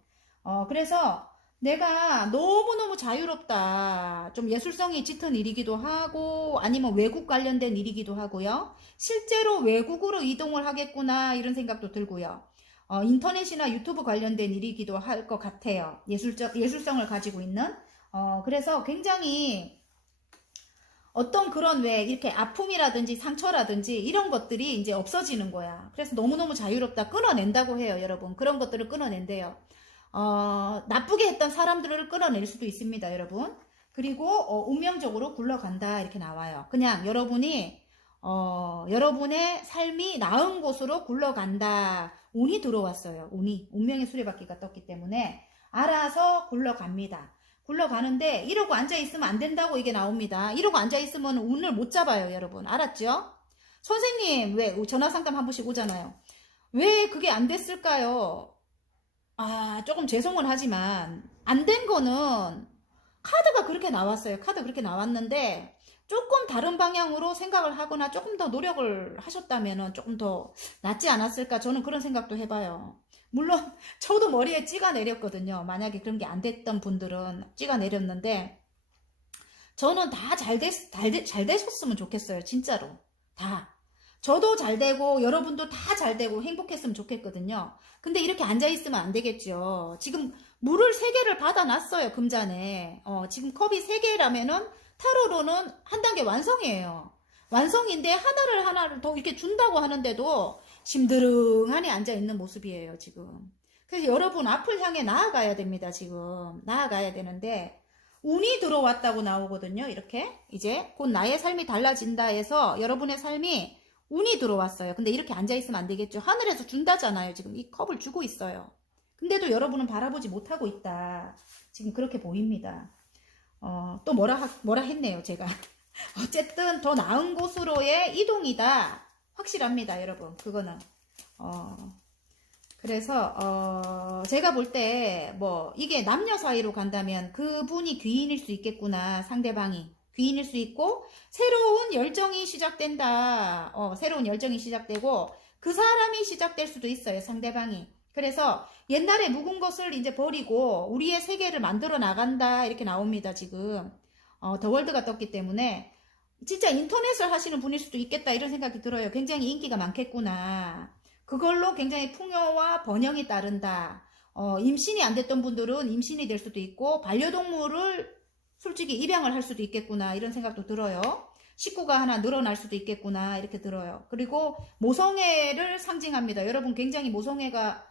그래서 내가 너무너무 자유롭다. 좀 예술성이 짙은 일이기도 하고 아니면 외국 관련된 일이기도 하고요. 실제로 외국으로 이동을 하겠구나 이런 생각도 들고요. 인터넷이나 유튜브 관련된 일이기도 할 것 같아요. 예술성을 가지고 있는. 그래서 굉장히 어떤 그런 왜 이렇게 아픔이라든지 상처라든지 이런 것들이 이제 없어지는 거야. 그래서 너무너무 자유롭다. 끊어낸다고 해요, 여러분. 그런 것들을 끊어낸대요. 나쁘게 했던 사람들을 끊어낼 수도 있습니다, 여러분. 그리고 운명적으로 굴러간다 이렇게 나와요. 그냥 여러분이 여러분의 삶이 나은 곳으로 굴러간다. 운이 들어왔어요. 운명의 수레바퀴가 떴기 때문에 알아서 굴러갑니다. 굴러가는데 이러고 앉아있으면 안 된다고 이게 나옵니다. 이러고 앉아있으면 운을 못 잡아요, 여러분. 알았죠? 선생님, 왜 전화상담 한 번씩 오잖아요. 왜 그게 안 됐을까요? 조금 죄송은 하지만 안 된 거는 카드가 그렇게 나왔어요. 카드 그렇게 나왔는데 조금 다른 방향으로 생각을 하거나 조금 더 노력을 하셨다면 조금 더 낫지 않았을까 저는 그런 생각도 해봐요. 물론 저도 머리에 찌가 내렸거든요. 만약에 그런 게 안 됐던 분들은 찌가 내렸는데 저는 다 잘 되셨으면 좋겠어요. 진짜로 다. 저도 잘 되고 여러분도 다 잘 되고 행복했으면 좋겠거든요. 근데 이렇게 앉아있으면 안 되겠죠. 지금 물을 3개를 받아놨어요. 금잔에. 지금 컵이 3개라면은 타로로는 한 단계 완성이에요. 완성인데 하나를 더 이렇게 준다고 하는데도 심드릉하니 앉아있는 모습이에요. 지금. 그래서 여러분 앞을 향해 나아가야 됩니다. 지금. 나아가야 되는데 운이 들어왔다고 나오거든요. 이렇게. 이제 곧 나의 삶이 달라진다 해서 여러분의 삶이 운이 들어왔어요. 근데 이렇게 앉아있으면 안 되겠죠. 하늘에서 준다잖아요. 지금 이 컵을 주고 있어요. 근데도 여러분은 바라보지 못하고 있다. 지금 그렇게 보입니다. 또 뭐라 했네요, 제가. 어쨌든 더 나은 곳으로의 이동이다. 확실합니다, 여러분. 그거는. 그래서, 제가 볼 때, 이게 남녀 사이로 간다면 그분이 귀인일 수 있겠구나, 상대방이. 귀인일 수 있고, 새로운 열정이 시작된다. 새로운 열정이 시작되고, 그 사람이 시작될 수도 있어요, 상대방이. 그래서 옛날에 묵은 것을 이제 버리고 우리의 세계를 만들어 나간다 이렇게 나옵니다. 지금 더 월드가 떴기 때문에 진짜 인터넷을 하시는 분일 수도 있겠다 이런 생각이 들어요. 굉장히 인기가 많겠구나. 그걸로 굉장히 풍요와 번영이 따른다. 임신이 안 됐던 분들은 임신이 될 수도 있고 반려동물을 솔직히 입양을 할 수도 있겠구나 이런 생각도 들어요. 식구가 하나 늘어날 수도 있겠구나 이렇게 들어요. 그리고 모성애를 상징합니다. 여러분 굉장히 모성애가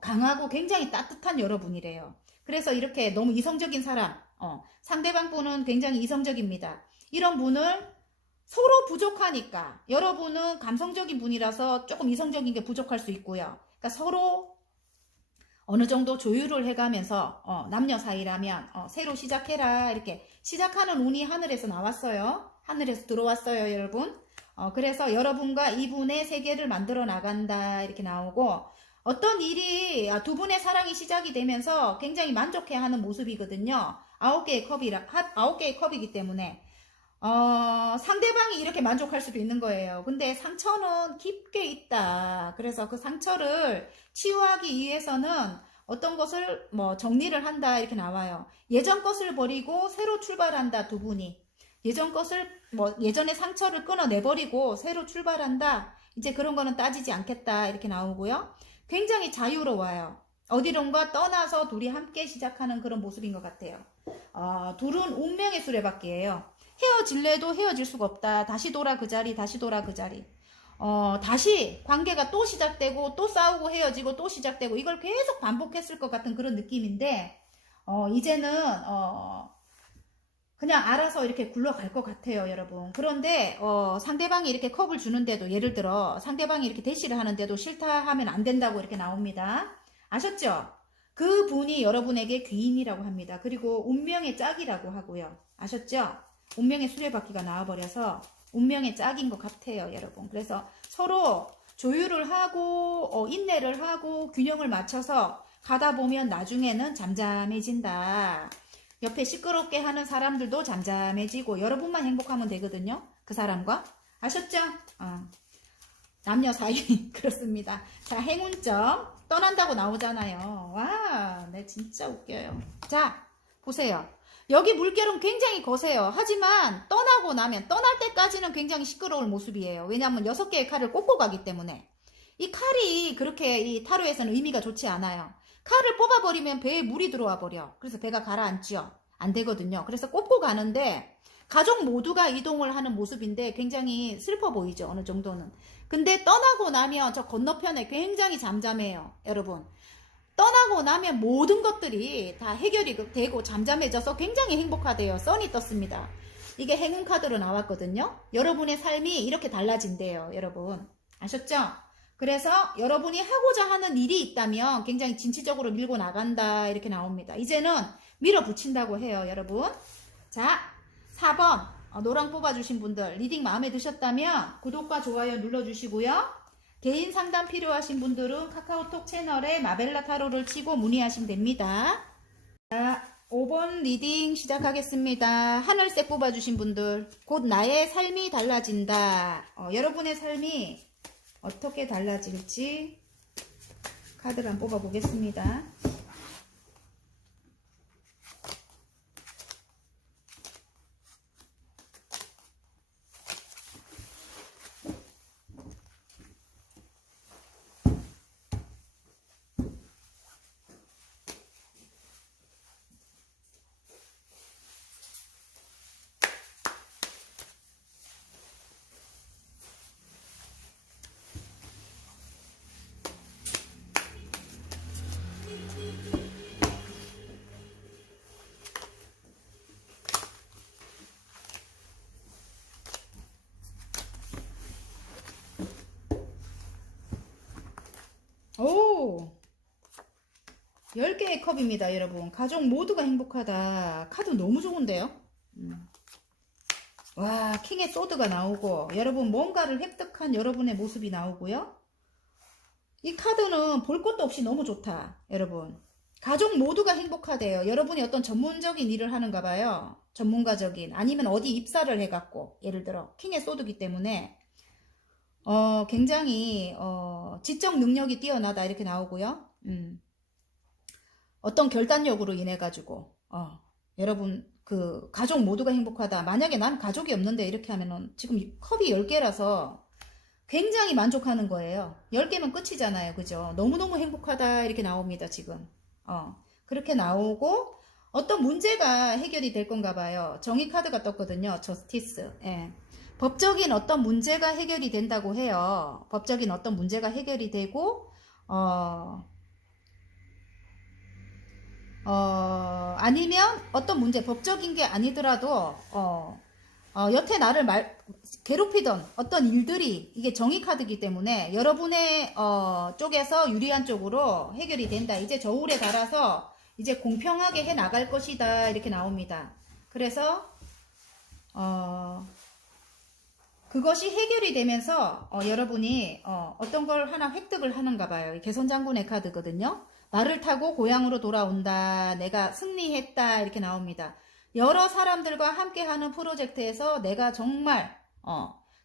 강하고 굉장히 따뜻한 여러분이래요. 그래서 이렇게 너무 이성적인 사람, 상대방 분은 굉장히 이성적입니다. 이런 분을 서로 부족하니까 여러분은 감성적인 분이라서 조금 이성적인 게 부족할 수 있고요. 그러니까 서로 어느 정도 조율을 해가면서 남녀 사이라면 새로 시작해라 이렇게 시작하는 운이 하늘에서 나왔어요. 하늘에서 들어왔어요, 여러분. 그래서 여러분과 이분의 세계를 만들어 나간다 이렇게 나오고 어떤 일이 두 분의 사랑이 시작이 되면서 굉장히 만족해하는 모습이거든요. 9개의 컵이기 때문에 상대방이 이렇게 만족할 수도 있는 거예요. 근데 상처는 깊게 있다. 그래서 그 상처를 치유하기 위해서는 어떤 것을 정리를 한다 이렇게 나와요. 예전 것을 버리고 새로 출발한다 두 분이. 예전 것을 예전의 상처를 끊어내버리고 새로 출발한다. 이제 그런 거는 따지지 않겠다 이렇게 나오고요. 굉장히 자유로워요. 어디론가 떠나서 둘이 함께 시작하는 그런 모습인 것 같아요. 둘은 운명의 수레바퀴예요. 헤어질래도 헤어질 수가 없다. 다시 돌아 그 자리, 다시 돌아 그 자리. 다시 관계가 또 시작되고 또 싸우고 헤어지고 또 시작되고 이걸 계속 반복했을 것 같은 그런 느낌인데 이제는 그냥 알아서 이렇게 굴러갈 것 같아요, 여러분. 그런데 상대방이 이렇게 컵을 주는데도 예를 들어 상대방이 이렇게 대시를 하는데도 싫다 하면 안 된다고 이렇게 나옵니다. 아셨죠? 그 분이 여러분에게 귀인이라고 합니다. 그리고 운명의 짝이라고 하고요. 아셨죠? 운명의 수레바퀴가 나와버려서 운명의 짝인 것 같아요, 여러분. 그래서 서로 조율을 하고 인내를 하고 균형을 맞춰서 가다 보면 나중에는 잠잠해진다. 옆에 시끄럽게 하는 사람들도 잠잠해지고 여러분만 행복하면 되거든요. 그 사람과. 아셨죠? 남녀 사이 그렇습니다. 자, 행운점 떠난다고 나오잖아요. 와, 네 진짜 웃겨요. 자, 보세요. 여기 물결은 굉장히 거세요. 하지만 떠나고 나면 떠날 때까지는 굉장히 시끄러울 모습이에요. 왜냐하면 6개의 칼을 꽂고 가기 때문에 이 칼이 그렇게 이 타로에서는 의미가 좋지 않아요. 칼을 뽑아버리면 배에 물이 들어와 버려. 그래서 배가 가라앉죠. 안 되거든요. 그래서 꽂고 가는데 가족 모두가 이동을 하는 모습인데 굉장히 슬퍼 보이죠. 어느 정도는. 근데 떠나고 나면 저 건너편에 굉장히 잠잠해요. 여러분. 떠나고 나면 모든 것들이 다 해결이 되고 잠잠해져서 굉장히 행복하대요. 선이 떴습니다. 이게 행운 카드로 나왔거든요. 여러분의 삶이 이렇게 달라진대요. 여러분. 아셨죠? 그래서 여러분이 하고자 하는 일이 있다면 굉장히 진취적으로 밀고 나간다 이렇게 나옵니다. 이제는 밀어붙인다고 해요. 여러분. 자, 4번 노랑 뽑아주신 분들 리딩 마음에 드셨다면 구독과 좋아요 눌러주시고요. 개인 상담 필요하신 분들은 카카오톡 채널에 마벨라 타로를 치고 문의하시면 됩니다. 자, 5번 리딩 시작하겠습니다. 하늘색 뽑아주신 분들 곧 나의 삶이 달라진다. 여러분의 삶이 어떻게 달라질지 카드를 한번 뽑아보겠습니다. 오! 10개의 컵입니다, 여러분. 가족 모두가 행복하다. 카드 너무 좋은데요? 와, 킹의 소드가 나오고, 여러분 뭔가를 획득한 여러분의 모습이 나오고요. 이 카드는 볼 것도 없이 너무 좋다, 여러분. 가족 모두가 행복하대요. 여러분이 어떤 전문적인 일을 하는가 봐요. 전문가적인. 아니면 어디 입사를 해갖고, 예를 들어, 킹의 소드기 때문에, 굉장히, 지적 능력이 뛰어나다, 이렇게 나오고요. 어떤 결단력으로 인해 가지고 여러분 그 가족 모두가 행복하다. 만약에 난 가족이 없는데 이렇게 하면은 지금 컵이 10개라서 굉장히 만족하는 거예요. 10개면 끝이잖아요. 그죠? 너무너무 행복하다 이렇게 나옵니다. 지금 그렇게 나오고 어떤 문제가 해결이 될 건가 봐요. 정의 카드가 떴거든요. 저스티스. 예. 법적인 어떤 문제가 해결이 된다고 해요. 법적인 어떤 문제가 해결이 되고, 아니면 어떤 문제, 법적인 게 아니더라도, 여태 나를 괴롭히던 어떤 일들이, 이게 정의 카드이기 때문에 여러분의 쪽에서 유리한 쪽으로 해결이 된다. 이제 저울에 달아서 이제 공평하게 해 나갈 것이다. 이렇게 나옵니다. 그래서 그것이 해결이 되면서 여러분이 어떤 걸 하나 획득을 하는가 봐요. 개선장군의 카드거든요. 말을 타고 고향으로 돌아온다. 내가 승리했다. 이렇게 나옵니다. 여러 사람들과 함께하는 프로젝트에서 내가 정말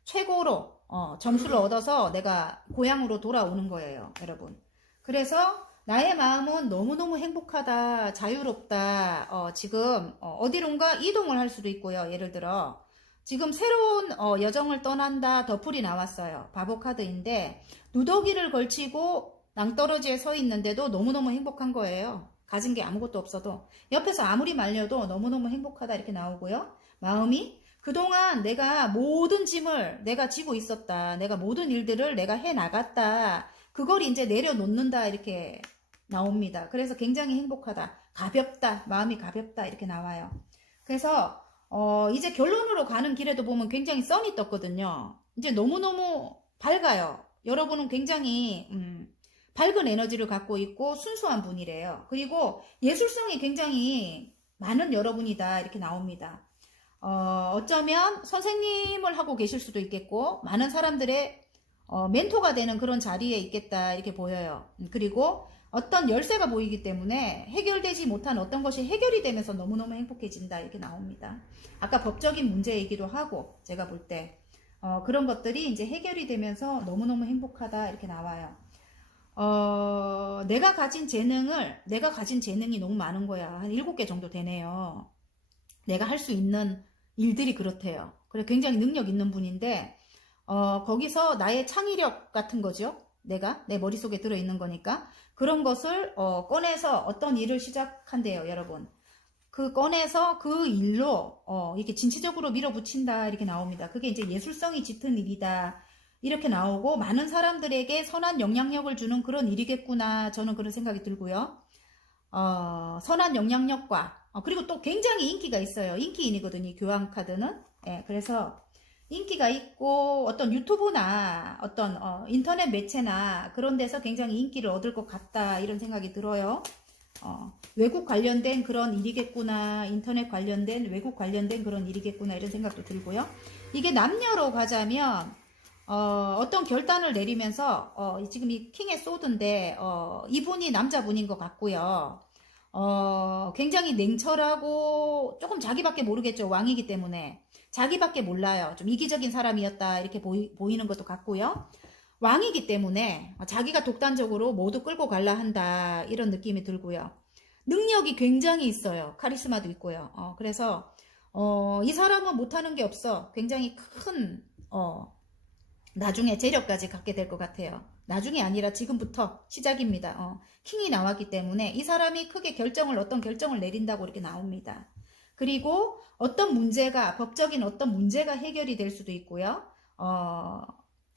최고로 점수를 얻어서 내가 고향으로 돌아오는 거예요. 여러분. 그래서 나의 마음은 너무너무 행복하다. 자유롭다. 지금 어디론가 이동을 할 수도 있고요. 예를 들어 지금 새로운 여정을 떠난다. 더풀이 나왔어요. 바보 카드인데 누더기를 걸치고 낭떠러지에 서 있는데도 너무너무 행복한 거예요. 가진 게 아무것도 없어도 옆에서 아무리 말려도 너무너무 행복하다 이렇게 나오고요. 마음이 그동안 내가 모든 짐을 내가 지고 있었다. 내가 모든 일들을 내가 해나갔다. 그걸 이제 내려놓는다 이렇게 나옵니다. 그래서 굉장히 행복하다. 가볍다. 마음이 가볍다 이렇게 나와요. 그래서 이제 결론으로 가는 길에도 보면 굉장히 선이 떴거든요. 이제 너무너무 밝아요. 여러분은 굉장히 밝은 에너지를 갖고 있고 순수한 분이래요. 그리고 예술성이 굉장히 많은 여러분이다 이렇게 나옵니다. 어쩌면 선생님을 하고 계실 수도 있겠고 많은 사람들의 멘토가 되는 그런 자리에 있겠다 이렇게 보여요. 그리고 어떤 열쇠가 보이기 때문에 해결되지 못한 어떤 것이 해결이 되면서 너무너무 행복해진다 이렇게 나옵니다. 아까 법적인 문제이기도 하고 제가 볼 때 그런 것들이 이제 해결이 되면서 너무너무 행복하다 이렇게 나와요. 내가 가진 재능이 너무 많은 거야. 한 7개 정도 되네요. 내가 할 수 있는 일들이 그렇대요. 그래 굉장히 능력 있는 분인데 거기서 나의 창의력 같은 거죠. 내가 내 머릿속에 들어있는 거니까 그런 것을 꺼내서 어떤 일을 시작한대요. 여러분. 그 꺼내서 그 일로 이렇게 진취적으로 밀어붙인다 이렇게 나옵니다. 그게 이제 예술성이 짙은 일이다. 이렇게 나오고 많은 사람들에게 선한 영향력을 주는 그런 일이겠구나. 저는 그런 생각이 들고요. 선한 영향력과 그리고 또 굉장히 인기가 있어요. 인기인이거든요. 이 교황 카드는. 예, 그래서 인기가 있고 어떤 유튜브나 어떤 인터넷 매체나 그런 데서 굉장히 인기를 얻을 것 같다. 이런 생각이 들어요. 외국 관련된 그런 일이겠구나. 인터넷 관련된 외국 관련된 그런 일이겠구나. 이런 생각도 들고요. 이게 남녀로 가자면 어떤 결단을 내리면서 지금 이 킹의 소드인데 이분이 남자분인 것 같고요. 굉장히 냉철하고 조금 자기밖에 모르겠죠. 왕이기 때문에 자기밖에 몰라요. 좀 이기적인 사람이었다 이렇게 보이는 것도 같고요. 왕이기 때문에 자기가 독단적으로 모두 끌고 갈라 한다 이런 느낌이 들고요. 능력이 굉장히 있어요. 카리스마도 있고요. 그래서 이 사람은 못하는 게 없어. 굉장히 큰 나중에 재력까지 갖게 될 것 같아요. 나중이 아니라 지금부터 시작입니다. 킹이 나왔기 때문에 이 사람이 크게 어떤 결정을 내린다고 이렇게 나옵니다. 그리고 어떤 문제가 법적인 어떤 문제가 해결이 될 수도 있고요.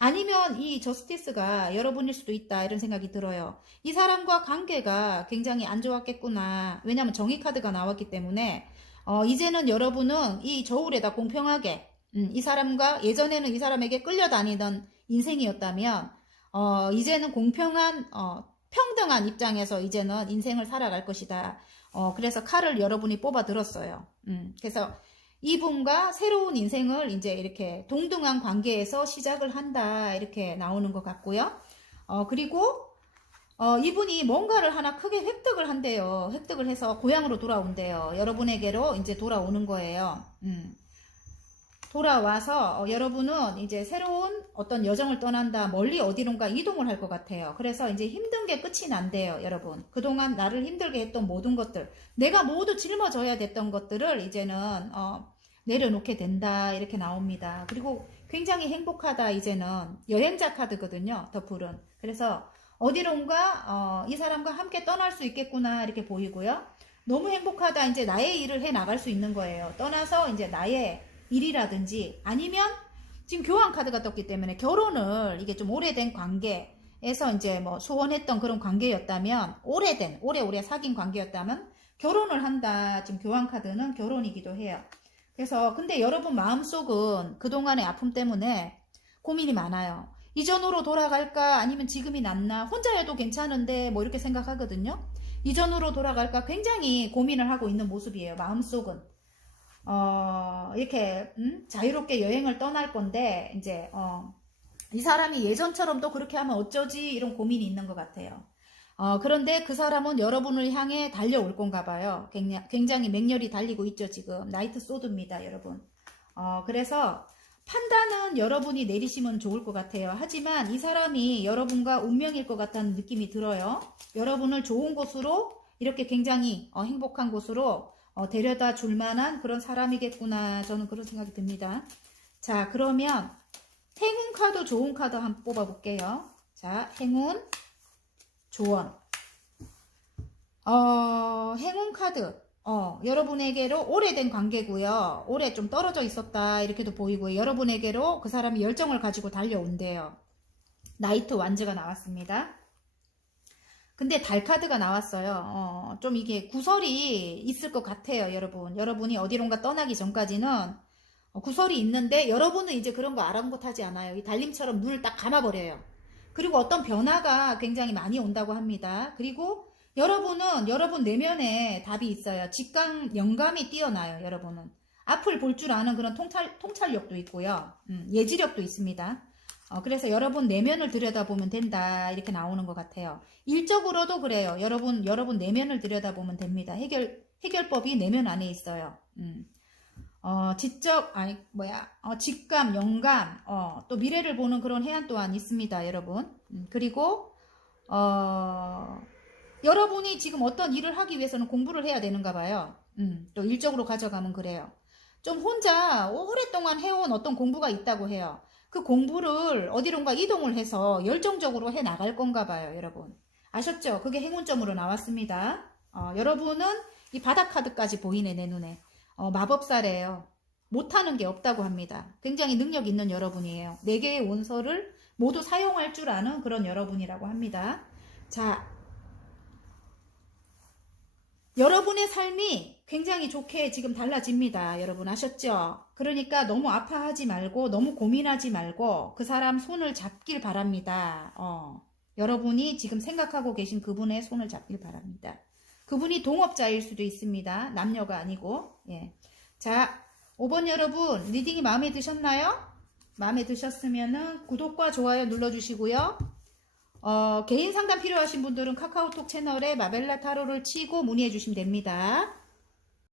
아니면 이 저스티스가 여러분일 수도 있다 이런 생각이 들어요. 이 사람과 관계가 굉장히 안 좋았겠구나. 왜냐하면 정의 카드가 나왔기 때문에 이제는 여러분은 이 저울에다 공평하게 이 사람과 예전에는 이 사람에게 끌려다니던 인생이었다면 이제는 공평한 평등한 입장에서 이제는 인생을 살아갈 것이다. 그래서 칼을 여러분이 뽑아 들었어요. 그래서 이분과 새로운 인생을 이제 이렇게 동등한 관계에서 시작을 한다. 이렇게 나오는 것 같고요. 그리고 이분이 뭔가를 하나 크게 획득을 한대요. 획득을 해서 고향으로 돌아온대요. 여러분에게로 이제 돌아오는 거예요. 돌아와서 여러분은 이제 새로운 어떤 여정을 떠난다. 멀리 어디론가 이동을 할 것 같아요. 그래서 이제 힘든 게 끝이 난대요. 여러분. 그동안 나를 힘들게 했던 모든 것들, 내가 모두 짊어져야 됐던 것들을 이제는 내려놓게 된다. 이렇게 나옵니다. 그리고 굉장히 행복하다. 이제는 여행자 카드거든요. 더풀은. 그래서 어디론가 이 사람과 함께 떠날 수 있겠구나. 이렇게 보이고요. 너무 행복하다. 이제 나의 일을 해 나갈 수 있는 거예요. 떠나서 이제 나의 일이라든지 아니면 지금 교환 카드가 떴기 때문에 결혼을 이게 좀 오래된 관계에서 이제 뭐 소원했던 그런 관계였다면 오래 사귄 관계였다면 결혼을 한다. 지금 교환 카드는 결혼이기도 해요. 그래서 근데 여러분 마음속은 그동안의 아픔 때문에 고민이 많아요. 이전으로 돌아갈까 아니면 지금이 낫나 혼자여도 괜찮은데 뭐 이렇게 생각하거든요. 이전으로 돌아갈까 굉장히 고민을 하고 있는 모습이에요. 마음속은 이렇게 자유롭게 여행을 떠날 건데 이제 이 사람이 예전처럼 또 그렇게 하면 어쩌지 이런 고민이 있는 것 같아요. 그런데 그 사람은 여러분을 향해 달려올 건가 봐요. 굉장히 맹렬히 달리고 있죠. 지금 나이트 소드입니다, 여러분. 그래서 판단은 여러분이 내리시면 좋을 것 같아요. 하지만 이 사람이 여러분과 운명일 것 같다는 느낌이 들어요. 여러분을 좋은 곳으로 이렇게 굉장히 행복한 곳으로 데려다 줄 만한 그런 사람이겠구나. 저는 그런 생각이 듭니다. 자, 그러면 행운 카드, 좋은 카드 한번 뽑아볼게요. 자, 행운, 조언. 행운 카드. 여러분에게로 오래된 관계고요. 오래 좀 떨어져 있었다 이렇게도 보이고요. 여러분에게로 그 사람이 열정을 가지고 달려온대요. 나이트 완즈가 나왔습니다. 근데 달 카드가 나왔어요. 좀 이게 구설이 있을 것 같아요, 여러분. 여러분이 어디론가 떠나기 전까지는 구설이 있는데 여러분은 이제 그런 거 아랑곳하지 않아요. 이 달님처럼 눈을 딱 감아버려요. 그리고 어떤 변화가 굉장히 많이 온다고 합니다. 그리고 여러분은 여러분 내면에 답이 있어요. 직감, 영감이 뛰어나요, 여러분은. 앞을 볼 줄 아는 그런 통찰력도 있고요. 예지력도 있습니다. 그래서 여러분 내면을 들여다보면 된다. 이렇게 나오는 것 같아요. 일적으로도 그래요. 여러분 내면을 들여다보면 됩니다. 해결법이 내면 안에 있어요. 직감, 영감, 또 미래를 보는 그런 해안 또한 있습니다, 여러분. 그리고, 여러분이 지금 어떤 일을 하기 위해서는 공부를 해야 되는가 봐요. 또 일적으로 가져가면 그래요. 좀 혼자 오랫동안 해온 어떤 공부가 있다고 해요. 그 공부를 어디론가 이동을 해서 열정적으로 해 나갈 건가 봐요, 여러분. 아셨죠? 그게 행운점으로 나왔습니다. 여러분은 이 바닥 카드까지 보이네, 내 눈에. 마법사래요. 못하는 게 없다고 합니다. 굉장히 능력 있는 여러분이에요. 4개의 원서를 모두 사용할 줄 아는 그런 여러분이라고 합니다. 자, 여러분의 삶이 굉장히 좋게 지금 달라집니다. 여러분 아셨죠? 그러니까 너무 아파하지 말고 너무 고민하지 말고 그 사람 손을 잡길 바랍니다. 여러분이 지금 생각하고 계신 그분의 손을 잡길 바랍니다. 그분이 동업자일 수도 있습니다. 남녀가 아니고. 예. 자, 5번 여러분 리딩이 마음에 드셨나요? 마음에 드셨으면은 구독과 좋아요 눌러주시고요. 개인 상담 필요하신 분들은 카카오톡 채널에 마벨라 타로를 치고 문의해 주시면 됩니다.